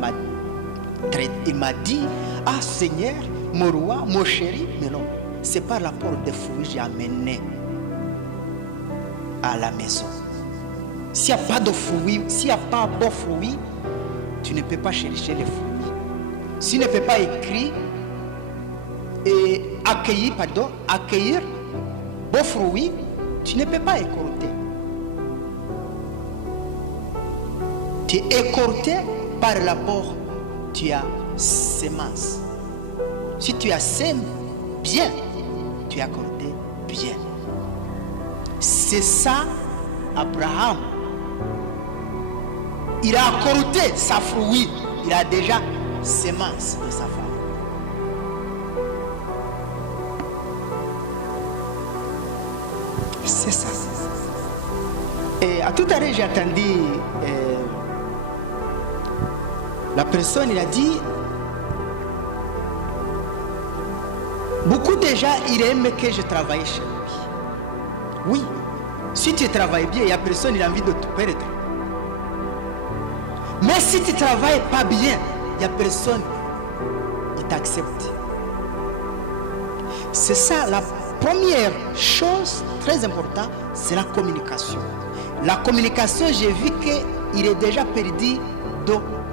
m'a dit, ah Seigneur, mon roi, mon chéri. Mais non, c'est pas l'apport de fruits que j'ai amené à la maison. S'il n'y a pas de fruits, s'il n'y a pas de bons fruits, tu ne peux pas chercher les fruits. Si tu ne peux pas écrire et accueillir beaux fruits, tu ne peux pas écorter. Tu es écorté par l'apport, tu as semence. Si tu as semé bien, tu as accordé bien. C'est ça, Abraham. Il a accordé sa fruit, il a déjà semence de sa femme. C'est ça. Et à tout à l'heure, j'ai attendu la personne, il a dit, beaucoup déjà, il aime que je travaille chez lui. Oui, si tu travailles bien, il n'y a personne qui a envie de te perdre. Mais si tu ne travailles pas bien, il n'y a personne qui t'accepte. C'est ça, la première chose très importante, c'est la communication. La communication, j'ai vu qu'il est déjà perdu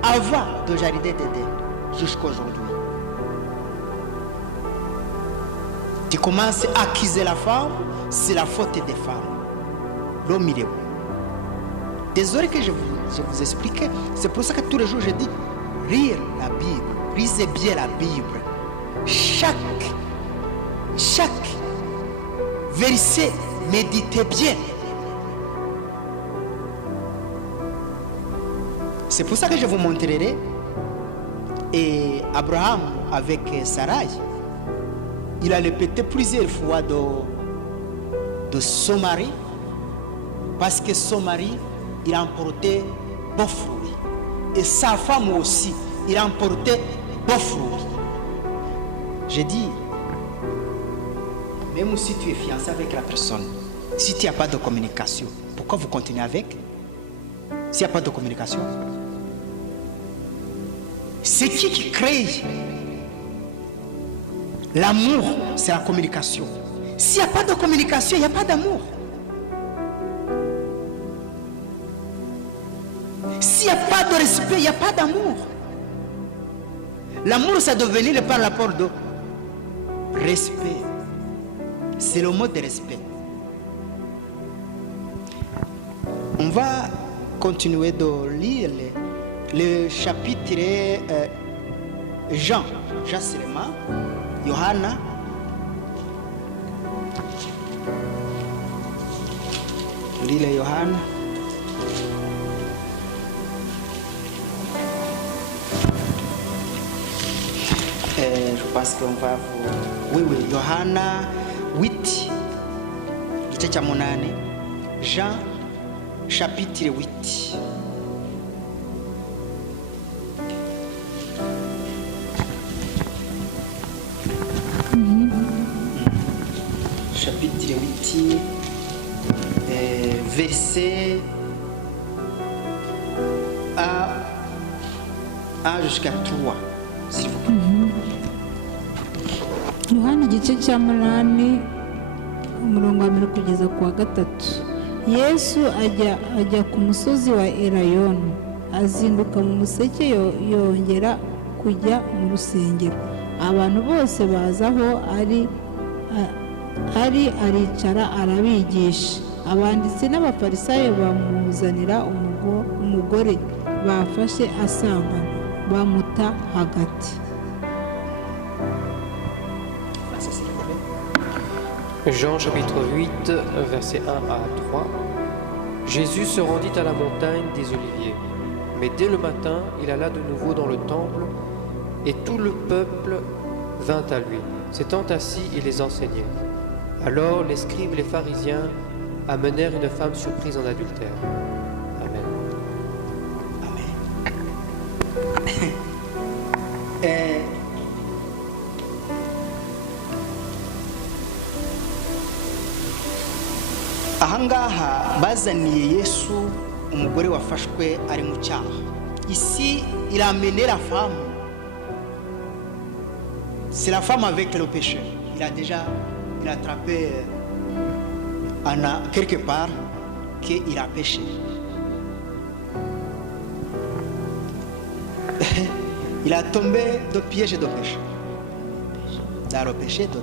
avant le jardin d'Éden jusqu'à aujourd'hui. Tu commences à accuser la femme, c'est la faute des femmes. L'homme, il est bon. Désolé que je vous explique. C'est pour ça que tous les jours je dis, lire la Bible, lisez bien la Bible. Chaque verset, méditez bien. C'est pour ça que je vous montrerai. Et Abraham avec Sarai, il a répété plusieurs fois de son mari, parce que son mari, il a emporté beaux fruits. Et sa femme aussi, il a emporté beaux fruits. J'ai dit, même si tu es fiancé avec la personne, si tu n'as pas de communication, pourquoi vous continuez avec? S'il n'y a pas de communication, c'est qui crée l'amour? C'est la communication. S'il n'y a pas de communication, il n'y a pas d'amour. S'il n'y a pas de respect, il n'y a pas d'amour. L'amour, ça doit venir par rapport de respect. C'est le mot de respect. On va continuer de lire le chapitre Jean seulement, Yohana. Lire Yohana. Je pense qu'on va vous... Oui, Yohana 8, gice cya 8, Jean chapitre 8. Chapitre 8, verset 1 jusqu'à 3, s'il vous plaît. Yohana igice cya 8 umurongo wa 1 kugeza ku wa 3. Yesu ajya ku musozi wa Elayono, azinduka mu museke yongera kujya mu rusengero. Abantu bose baza aho aricara arabigisha. Abanditsi n'abafarisayo bamuzanira umugore bafashe asambana, bamuta hagati. Jean chapitre 8, versets 1 à 3. Jésus se rendit à la montagne des Oliviers. Mais dès le matin, il alla de nouveau dans le temple, et tout le peuple vint à lui. S'étant assis, il les enseignait. Alors les scribes et les pharisiens amenèrent une femme surprise en adultère. Amen. Ahangaha bazaniye Yesu umugore wafashwe ari mu cyaha. Ici, il a amené la femme. C'est la femme avec le péché. Il a attrapé quelque part qu'il a péché. Il a tombé de piège de péché. Dans le péché dedans.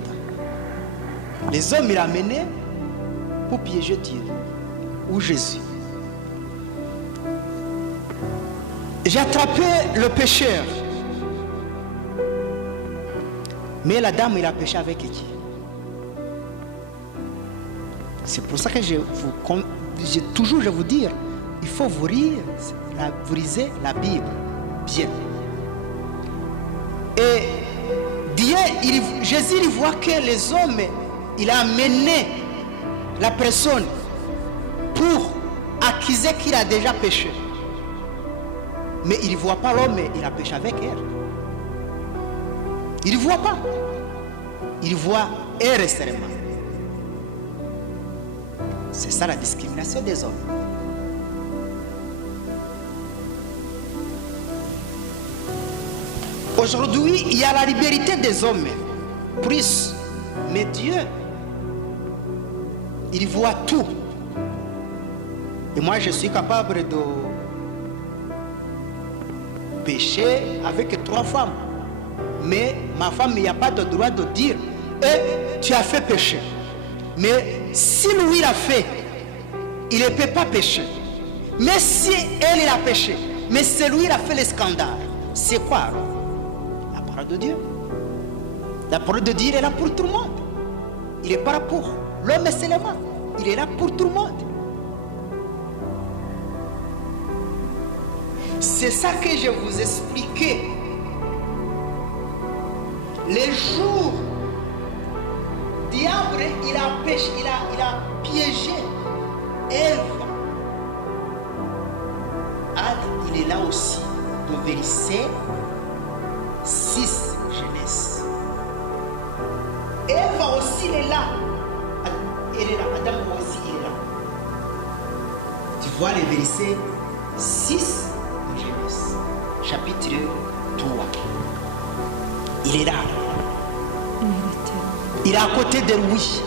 Les hommes, il a amené pour piéger Dieu ou Jésus. J'ai attrapé le pécheur. Mais la dame, il a péché avec qui? C'est pour ça que je vous dis, il faut vous lisez la Bible bien. Et Dieu, Jésus, il voit que les hommes, il a amené la personne pour accuser qu'il a déjà péché. Mais il ne voit pas l'homme, il a péché avec elle. Il ne voit pas. Il voit elle seulement. C'est ça la discrimination des hommes. Aujourd'hui, il y a la liberté des hommes, plus. Mais Dieu, il voit tout. Et moi, je suis capable de pécher avec 3 femmes. Mais ma femme, il n'y a pas de droit de dire tu as fait pécher. Mais si lui l'a fait, il ne peut pas pécher. Mais si elle a péché, mais c'est lui qui a fait le scandale, c'est quoi alors? La parole de Dieu. La parole de Dieu est là pour tout le monde. Il n'est pas là pour l'homme seulement. Il est là pour tout le monde. C'est ça que je vous expliquais. Les jours, diable, il a piégé Ève. Il est là aussi, de verset 6, Genèse. Ève aussi, il est là. Elle est là. Adam aussi, il est là. Tu vois le verset 6 de Genèse, chapitre 3. Il est là. Il est à côté de lui.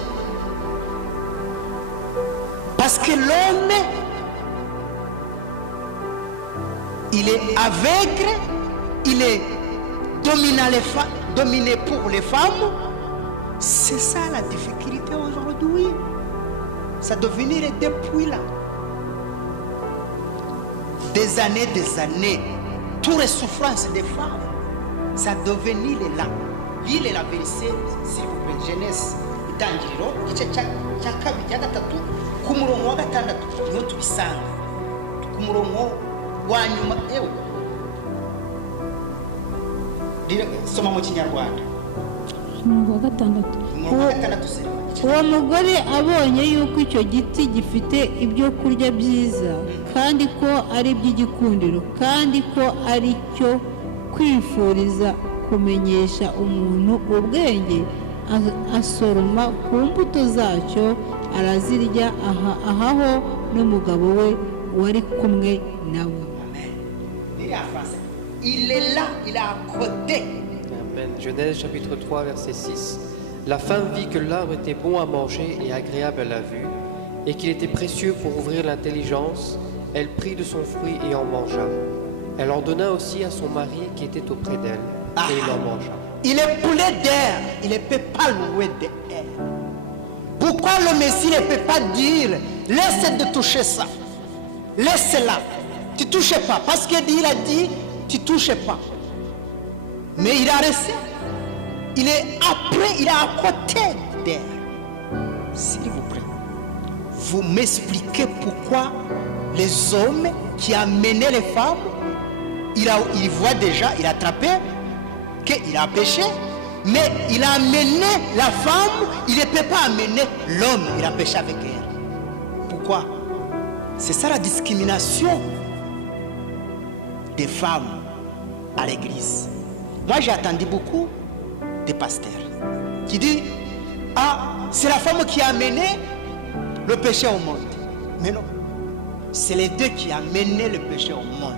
Parce que l'homme, il est aveugle, il est dominé pour les femmes. C'est ça la difficulté aujourd'hui. Ça devenir depuis là. Des années, toutes les souffrances des femmes, ça devenir là. Lile la verset, s'il vous plaît, Genèse, itangiriro, igice cya kabiri cya gatatu, ku murongo wa gatandatu, niho tubisanga. Ku murongo wa nyuma, soma mu Kinyarwanda. Umurongo wa gatandatu. Uwo mugore abonye yuko icyo giti gifite ibyo kurya byiza, kandi ko ari iby'igikundiro, kandi ko ari cyo kwifuriza kumenyesha umuntu ubwenge, asoroma ku mbuto zacyo arazirya, ahaho n'umugabo we wari kumwe nawe. Il est là, il est à côté. Amen. Genèse chapitre 3 verset 6. La femme vit que l'arbre était bon à manger et agréable à la vue, et qu'il était précieux pour ouvrir l'intelligence. Elle prit de son fruit et en mangea. Elle en donna aussi à son mari qui était auprès d'elle, et il en mangea. Il est plein d'air, il ne peut pas louer d'air. Pourquoi le Messie ne peut pas dire laisse de toucher ça, laisse-la, tu ne touches pas, parce qu'il a dit tu ne touches pas. Mais il a resté, il est après, il est à côté d'air. S'il vous plaît, vous m'expliquez pourquoi les hommes qui amenaient les femmes, il voit déjà, il a attrapé qu'il a péché, mais il a amené la femme, il ne peut pas amener l'homme, il a péché avec elle. Pourquoi? C'est ça la discrimination des femmes à l'église. Moi j'ai attendu beaucoup de pasteurs qui disent c'est la femme qui a amené le péché au monde. Mais non, c'est les deux qui ont amené le péché au monde.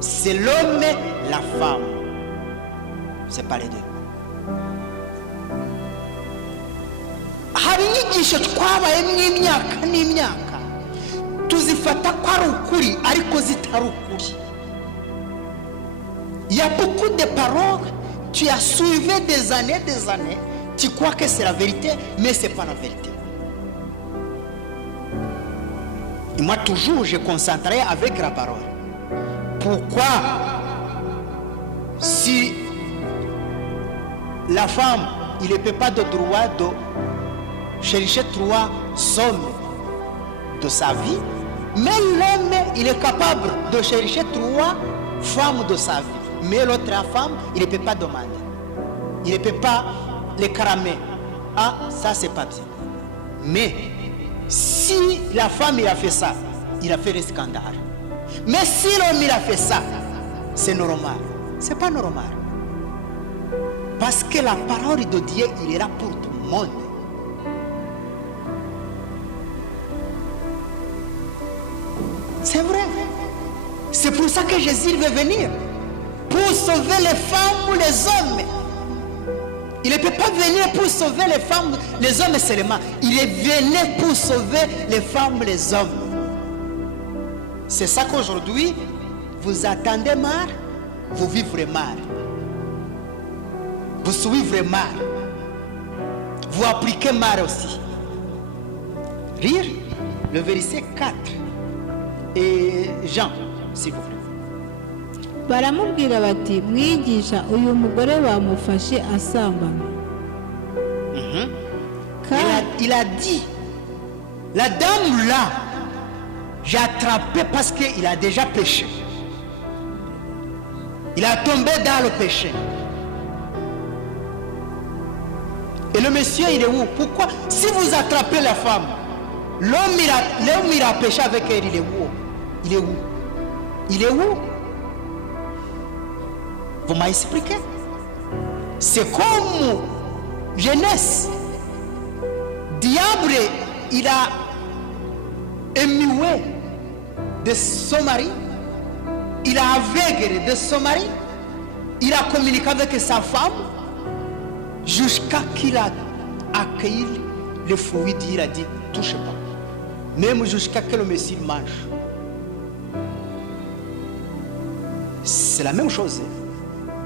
C'est l'homme et la femme. C'est pas les deux. Hari inyigisho twabayemo imyaka n'imyaka tuzifata ko ari ukuri ariko zitari ukuri. Il y a beaucoup de paroles, tu as suivi des années, tu crois que c'est la vérité, mais ce n'est pas la vérité. Et moi toujours je concentrais avec la parole. Pourquoi si la femme, il ne peut pas de droit de chercher 3 hommes de sa vie, mais l'homme, il est capable de chercher 3 femmes de sa vie. Mais l'autre femme, il ne peut pas demander. Il ne peut pas les cramer. Ça c'est pas bien. Mais si la femme, il a fait ça, il a fait le scandale. Mais si l'homme, il a fait ça, c'est normal. C'est pas normal. Parce que la parole de Dieu, il est là pour tout le monde. C'est vrai. C'est pour ça que Jésus veut venir. Pour sauver les femmes ou les hommes. Il ne peut pas venir pour sauver les femmes, les hommes seulement. Il est venu pour sauver les femmes, les hommes. C'est ça qu'aujourd'hui, vous attendez mal, vous vivez mal. Vous suivez mal. Vous appliquez mal aussi. Lire le verset 4. Et Jean, s'il vous plaît. baramubwira bati mwigisha uyu mugore bamufashe asambana. Il a dit, la dame là, j'ai attrapé parce qu'il a déjà péché. Il a tombé dans le péché. Et le monsieur, il est où? Pourquoi? Si vous attrapez la femme, l'homme il a péché avec elle, il est où? Il est où? Il est où? Vous m'avez expliqué? C'est comme Genèse. Diable, il a émué de son mari, il a aveuglé de son mari, il a communiqué avec sa femme jusqu'à qu'il a accueilli le fruit, il a dit, touche pas. Même jusqu'à que le Messie mange. C'est la même chose.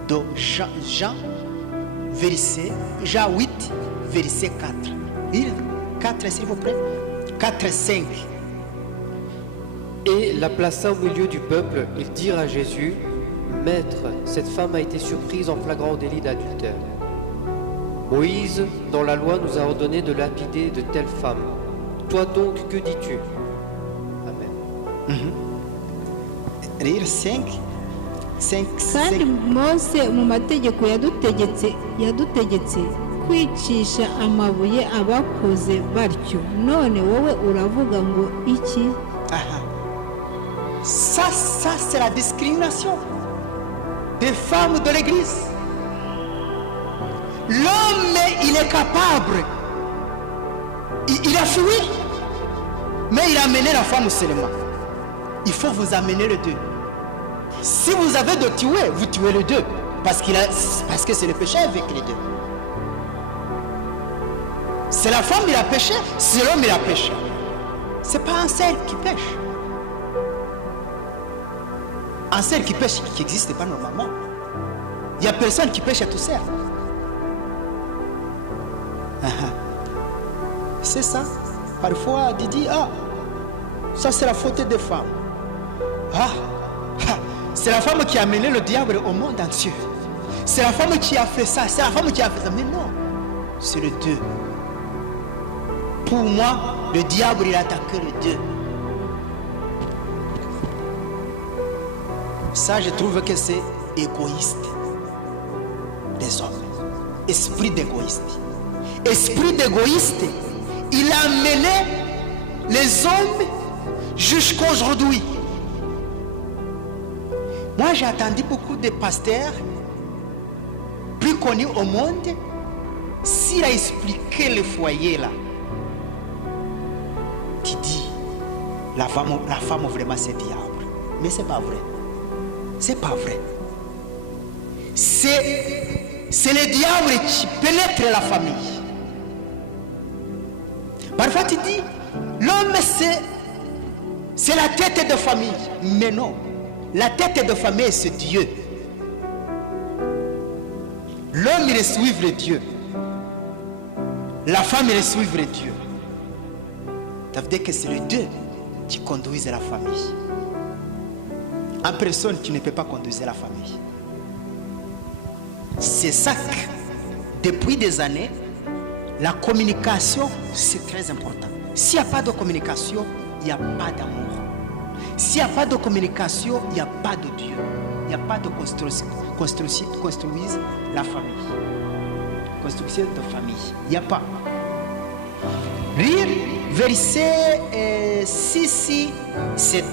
Donc Jean 8, verset 4. 4, s'il vous plaît. 4, 5. Et la plaça au milieu du peuple, ils dirent à Jésus, Maître, cette femme a été surprise en flagrant délit d'adultère. Moïse, dans la loi, nous a ordonné de lapider de telles femmes. Toi donc, que dis-tu? Amen. Lire 5. kandi Mose mu mategeko yadutegetse kwicisha amabuye abakoze batyo, none wowe uravuga ngo iki? Ça c'est la discrimination des femmes de l'église. L'homme, il est capable, il a fui, mais il a amené la femme seulement. Il faut vous amener les deux. Si vous avez de tuer, vous tuez les deux. Parce que c'est le péché avec les deux. C'est la femme qui a péché, c'est l'homme qui a péché. Ce n'est pas un seul qui pêche. Un seul qui pêche, qui n'existe pas normalement. Il n'y a personne qui pêche à tout seul. C'est ça. Parfois, on dit, ça c'est la faute des femmes. C'est la femme qui a amené le diable au monde entier. C'est la femme qui a fait ça. C'est la femme qui a fait ça. Mais non, c'est le Dieu. Pour moi, le diable, il a attaqué le Dieu. Ça, je trouve que c'est égoïste des hommes. Esprit d'égoïste. Esprit d'égoïste, il a amené les hommes jusqu'à aujourd'hui. Moi, j'ai entendu beaucoup de pasteurs plus connus au monde. S'il a expliqué le foyer là, qui dit la femme vraiment c'est diable. Mais c'est pas vrai. C'est pas vrai. C'est le diable qui pénètre la famille. Parfois tu dis l'homme c'est la tête de famille. Mais non. La tête de famille, c'est Dieu. L'homme, il suit le Dieu. La femme, il suit le Dieu. Ça veut dire que c'est le Dieu qui conduit la famille. En personne, tu ne peux pas conduire la famille. C'est ça que, depuis des années, la communication, c'est très important. S'il n'y a pas de communication, il n'y a pas d'amour. S'il n'y a pas de communication, il n'y a pas de Dieu. Il n'y a pas de construire la famille. Construction de famille. Il n'y a pas. Lire verset 6, 7.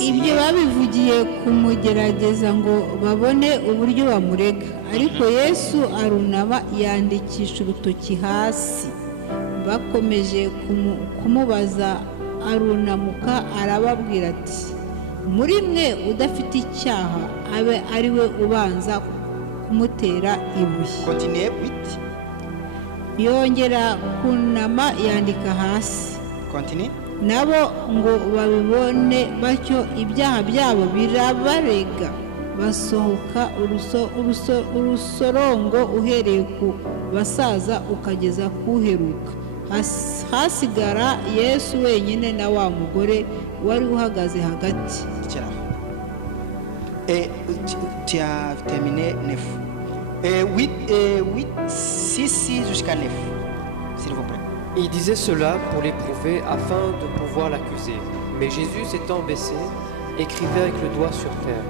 Ibyo babivugiye kumugerageza ngo babone uburyo bamurega, ariko Yesu arunama yandikisha urutoki hasi. Bakomeje kumubaza arunamuka arababwira ati muri mwe udafite icyaha abe ari we ubanza kumutera ibuye. Continuez, 8. Yongera kunama yandika hasi. Continue. Nabo ngo babibone batyo ibyaha byabo birabarega, basohoka urusorongo uhereye ku basaza ukageza kuheruka. Hasigara Yesu wenyine na wa mugore wari uhagaze hagati. Et tu as terminé 9. 8, 6 jusqu'à 9, s'il vous plaît. Il disait cela pour l'éprouver afin de pouvoir l'accuser. Mais Jésus s'étant baissé, écrivait avec le doigt sur terre.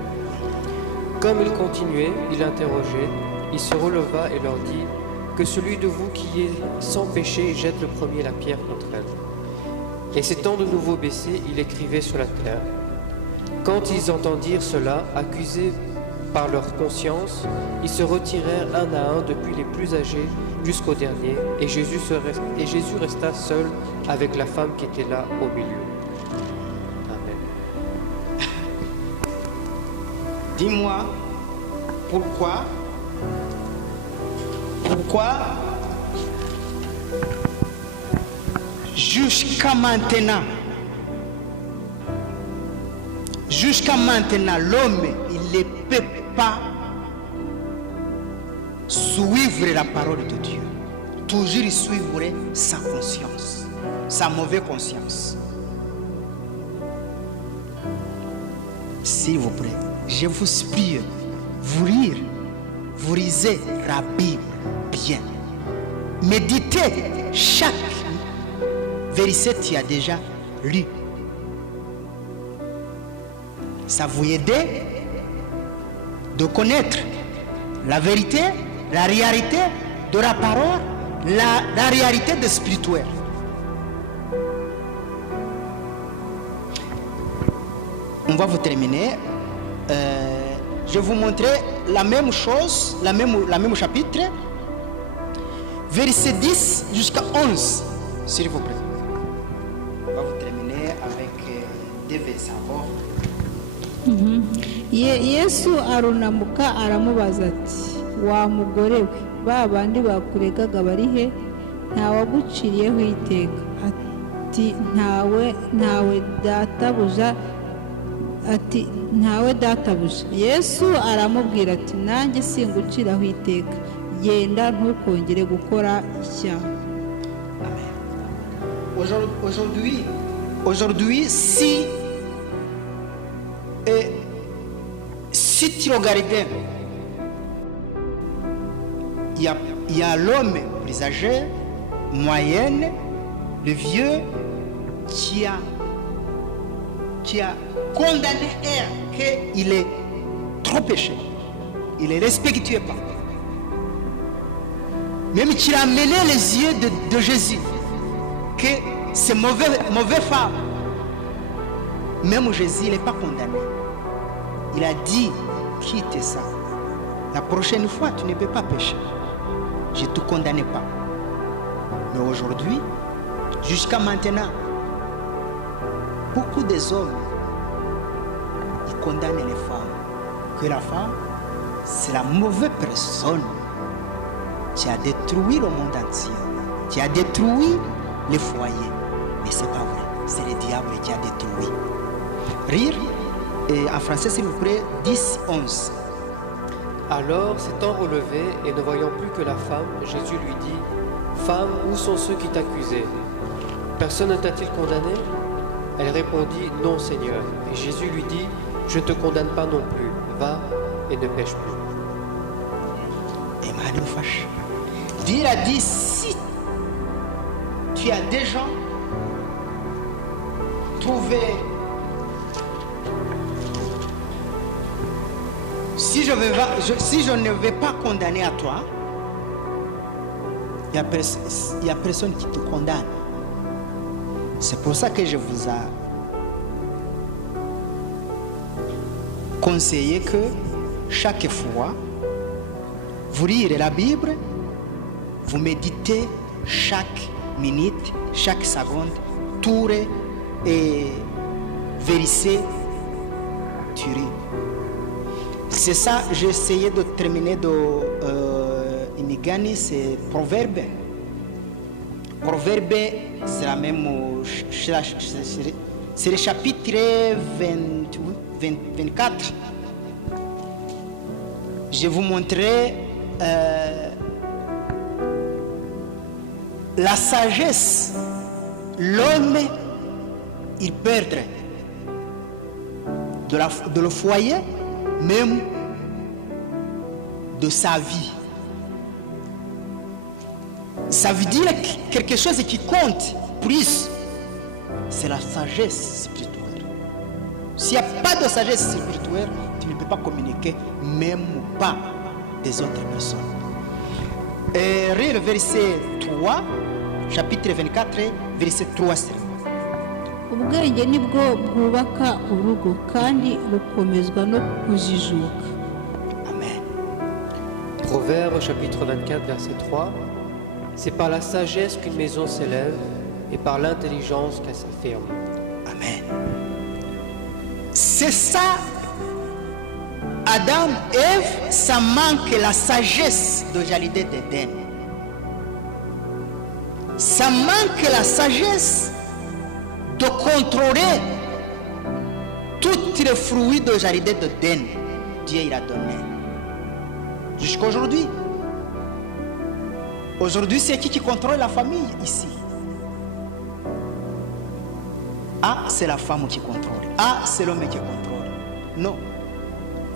Comme il continuait, il interrogeait, il se releva et leur dit que celui de vous qui est sans péché jette le premier la pierre contre elle. Et s'étant de nouveau baissé, il écrivait sur la terre. Quand ils entendirent cela, accusés par leur conscience, ils se retirèrent un à un depuis les plus âgés jusqu'au dernier, et Jésus resta seul avec la femme qui était là au milieu. Amen. Dis-moi, pourquoi jusqu'à maintenant, l'homme, il ne peut pas suivre la parole de Dieu. Toujours il suivrait sa conscience, sa mauvaise conscience. S'il vous plaît, je vous prie, vous lisez la Bible bien. Méditez chaque verset que tu as déjà lu. Ça vous aide de connaître la vérité, la réalité de la parole, la réalité de spirituel. On va vous terminer. Je vais vous montrer la même chose, la même chapitre, verset 10 jusqu'à 11, s'il vous plaît. On va vous terminer avec des versets encore. Yesu arunamuka aramubaza ati wa mugore we ba bandi bakuregaga bari he, ntawaguciriyeho iteka? Ati ntawe databuja. Ati ntawe databuja. Yesu aramubwira ati nanjye singuciraho iteka, genda ntukongere gukora icyaha. Aujourd'hui, si tu regardais, il y a l'homme plus âgé, moyenne, le vieux, qui a condamné qu'il est trop péché, il ne respectait pas. Même qu'il a mené les yeux de Jésus, que c'est mauvais femme. Même Jésus n'est pas condamné. Il a dit, quitte ça. La prochaine fois, tu ne peux pas pécher. Je ne te condamne pas. Mais aujourd'hui, jusqu'à maintenant, beaucoup des hommes, ils condamnent les femmes. Que la femme, c'est la mauvaise personne qui a détruit le monde entier, qui a détruit les foyers. Mais ce n'est pas vrai. C'est le diable qui a détruit. Rire, et en français, s'il vous plaît, 10, 11. Alors, s'étant relevé et ne voyant plus que la femme, Jésus lui dit, « Femme, où sont ceux qui t'accusaient? Personne ne t'a-t-il condamné ?» Elle répondit, « Non, Seigneur. » Et Jésus lui dit, « Je ne te condamne pas non plus. Va et ne pêche plus. » Et Madame fâche. Dieu a dit, si tu as déjà trouvé, si je ne vais pas condamner à toi, il n'y a personne qui te condamne. C'est pour ça que je vous ai conseillé que chaque fois, vous lirez la Bible, vous méditez chaque minute, chaque seconde, et verset tuerie. C'est ça, j'ai essayé de terminer de Imigani, c'est Proverbe. Proverbe, c'est la même, c'est le chapitre 24. Je vous montrerai la sagesse. L'homme, il perdrait de le foyer, même de sa vie. Ça veut dire quelque chose qui compte plus. C'est la sagesse spirituelle. S'il n'y a pas de sagesse spirituelle, tu ne peux pas communiquer, même pas des autres personnes. Et le verset 3, chapitre 24, verset 3. ubwenge nibwo bwubaka urugo kandi bukomezwa no kujijuka. Amen. Proverbe chapitre 24 verset 3. C'est par la sagesse qu'une maison s'élève et par l'intelligence qu'elle s'affirme. Amen. C'est ça, Adam, Ève, ça manque la sagesse de Jalidé d'Éden. Ça manque la sagesse de contrôler tous les fruits de Jalidé d'Éden. Dieu il a donné. Jusqu'à aujourd'hui. Aujourd'hui, c'est qui contrôle la famille ici? Ah, c'est la femme qui contrôle. Ah, c'est l'homme qui contrôle. Non.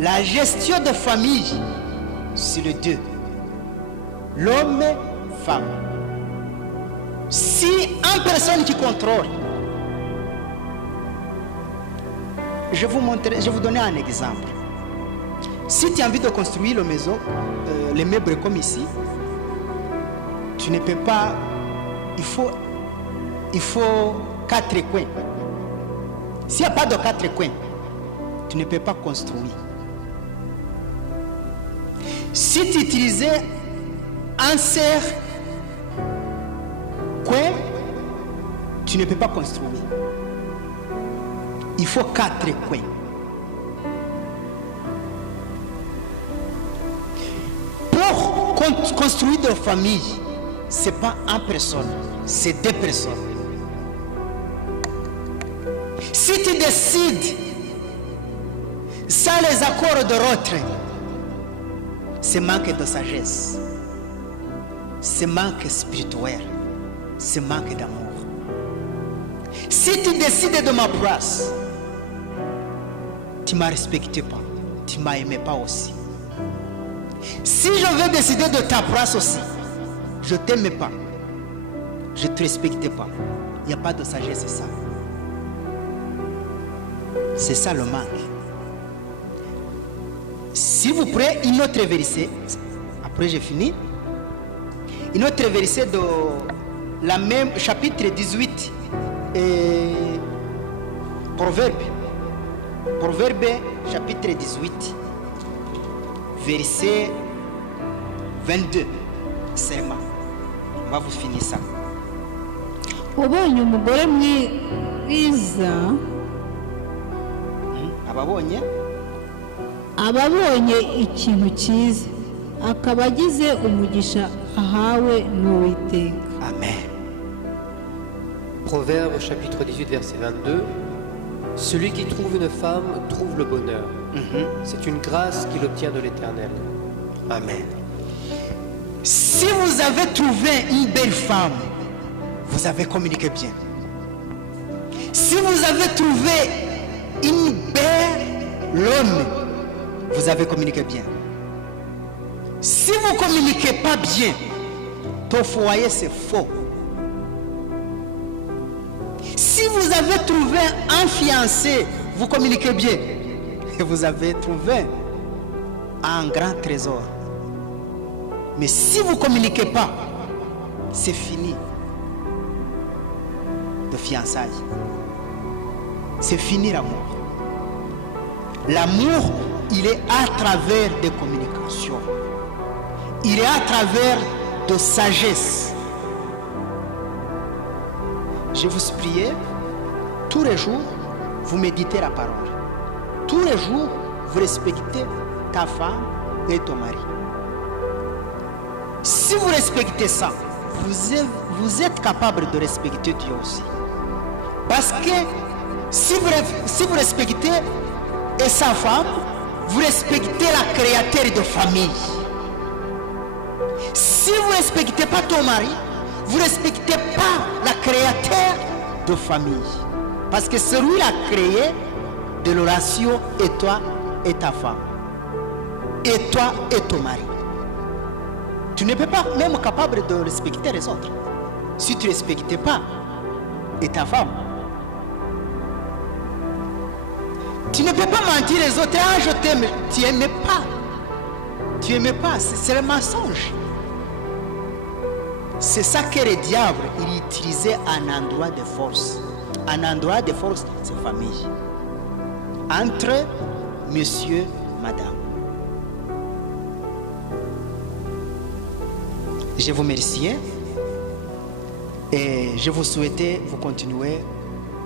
La gestion de famille, c'est les deux. L'homme, femme. Si une personne qui contrôle, je vais vous donner un exemple. Si tu as envie de construire une maison, les meubles comme ici, tu ne peux pas, il faut 4 coins. S'il n'y a pas de 4 coins, tu ne peux pas construire. Si tu utilisais un seul coin, tu ne peux pas construire. Il faut 4 coins. Pour construire une famille, ce n'est pas une personne, c'est 2 personnes. Si tu décides sans les accords de l'autre, c'est manque de sagesse, c'est manque spirituel, c'est manque d'amour. Si tu décides de ma place, tu ne m'as respecté pas, tu ne m'as aimé pas aussi. Si je veux décider de ta place aussi, je ne t'aime pas, je ne te respecte pas, il n'y a pas de sagesse, c'est ça. C'est ça le manque. Si vous prenez une autre verset, après j'ai fini, une autre verset de la même chapitre 18 et Proverbe chapitre 18 verset 22 seulement. On va vous finir ça. ubonye umugore mwiza Ababonye aba abonye ikintu cyiza akaba agize umugisha ahawe n'Uwiteka. Amen. Proverbe chapitre 18 verset 22. Celui qui trouve une femme trouve le bonheur. C'est une grâce qu'il obtient de l'Éternel. Amen. Si vous avez trouvé une belle femme, vous avez communiqué bien. Si vous avez trouvé une belle homme, vous avez communiqué bien. Si vous ne communiquez pas bien, ton foyer c'est faux. Si vous avez trouvé un fiancé, vous communiquez bien. Et vous avez trouvé un grand trésor. Mais si vous ne communiquez pas, c'est fini de fiançailles. C'est fini l'amour. L'amour, il est à travers des communications. Il est à travers de sagesse. Je vous prie, tous les jours, vous méditez la parole. Tous les jours, vous respectez ta femme et ton mari. Si vous respectez ça, vous êtes capable de respecter Dieu aussi. Parce que si vous respectez et sa femme, vous respectez la créatrice de famille. Si vous ne respectez pas ton mari, vous ne respectez pas la créatrice de famille. Parce que c'est lui qui a créé de la relation et toi et ta femme. Et toi et ton mari. Tu ne peux pas même capable de respecter les autres. Si tu ne respectes pas et ta femme. Tu ne peux pas mentir les autres. Ah, je t'aime. Tu n'aimes pas. Tu n'aimes pas. C'est le mensonge. C'est ça que le diable il utilisait un endroit de force. Un endroit de force, c'est famille. Entre monsieur, madame. Je vous remercie et je vous souhaite vous continuer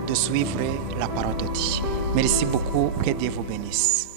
de suivre la parole de Dieu. Merci beaucoup, que Dieu vous bénisse.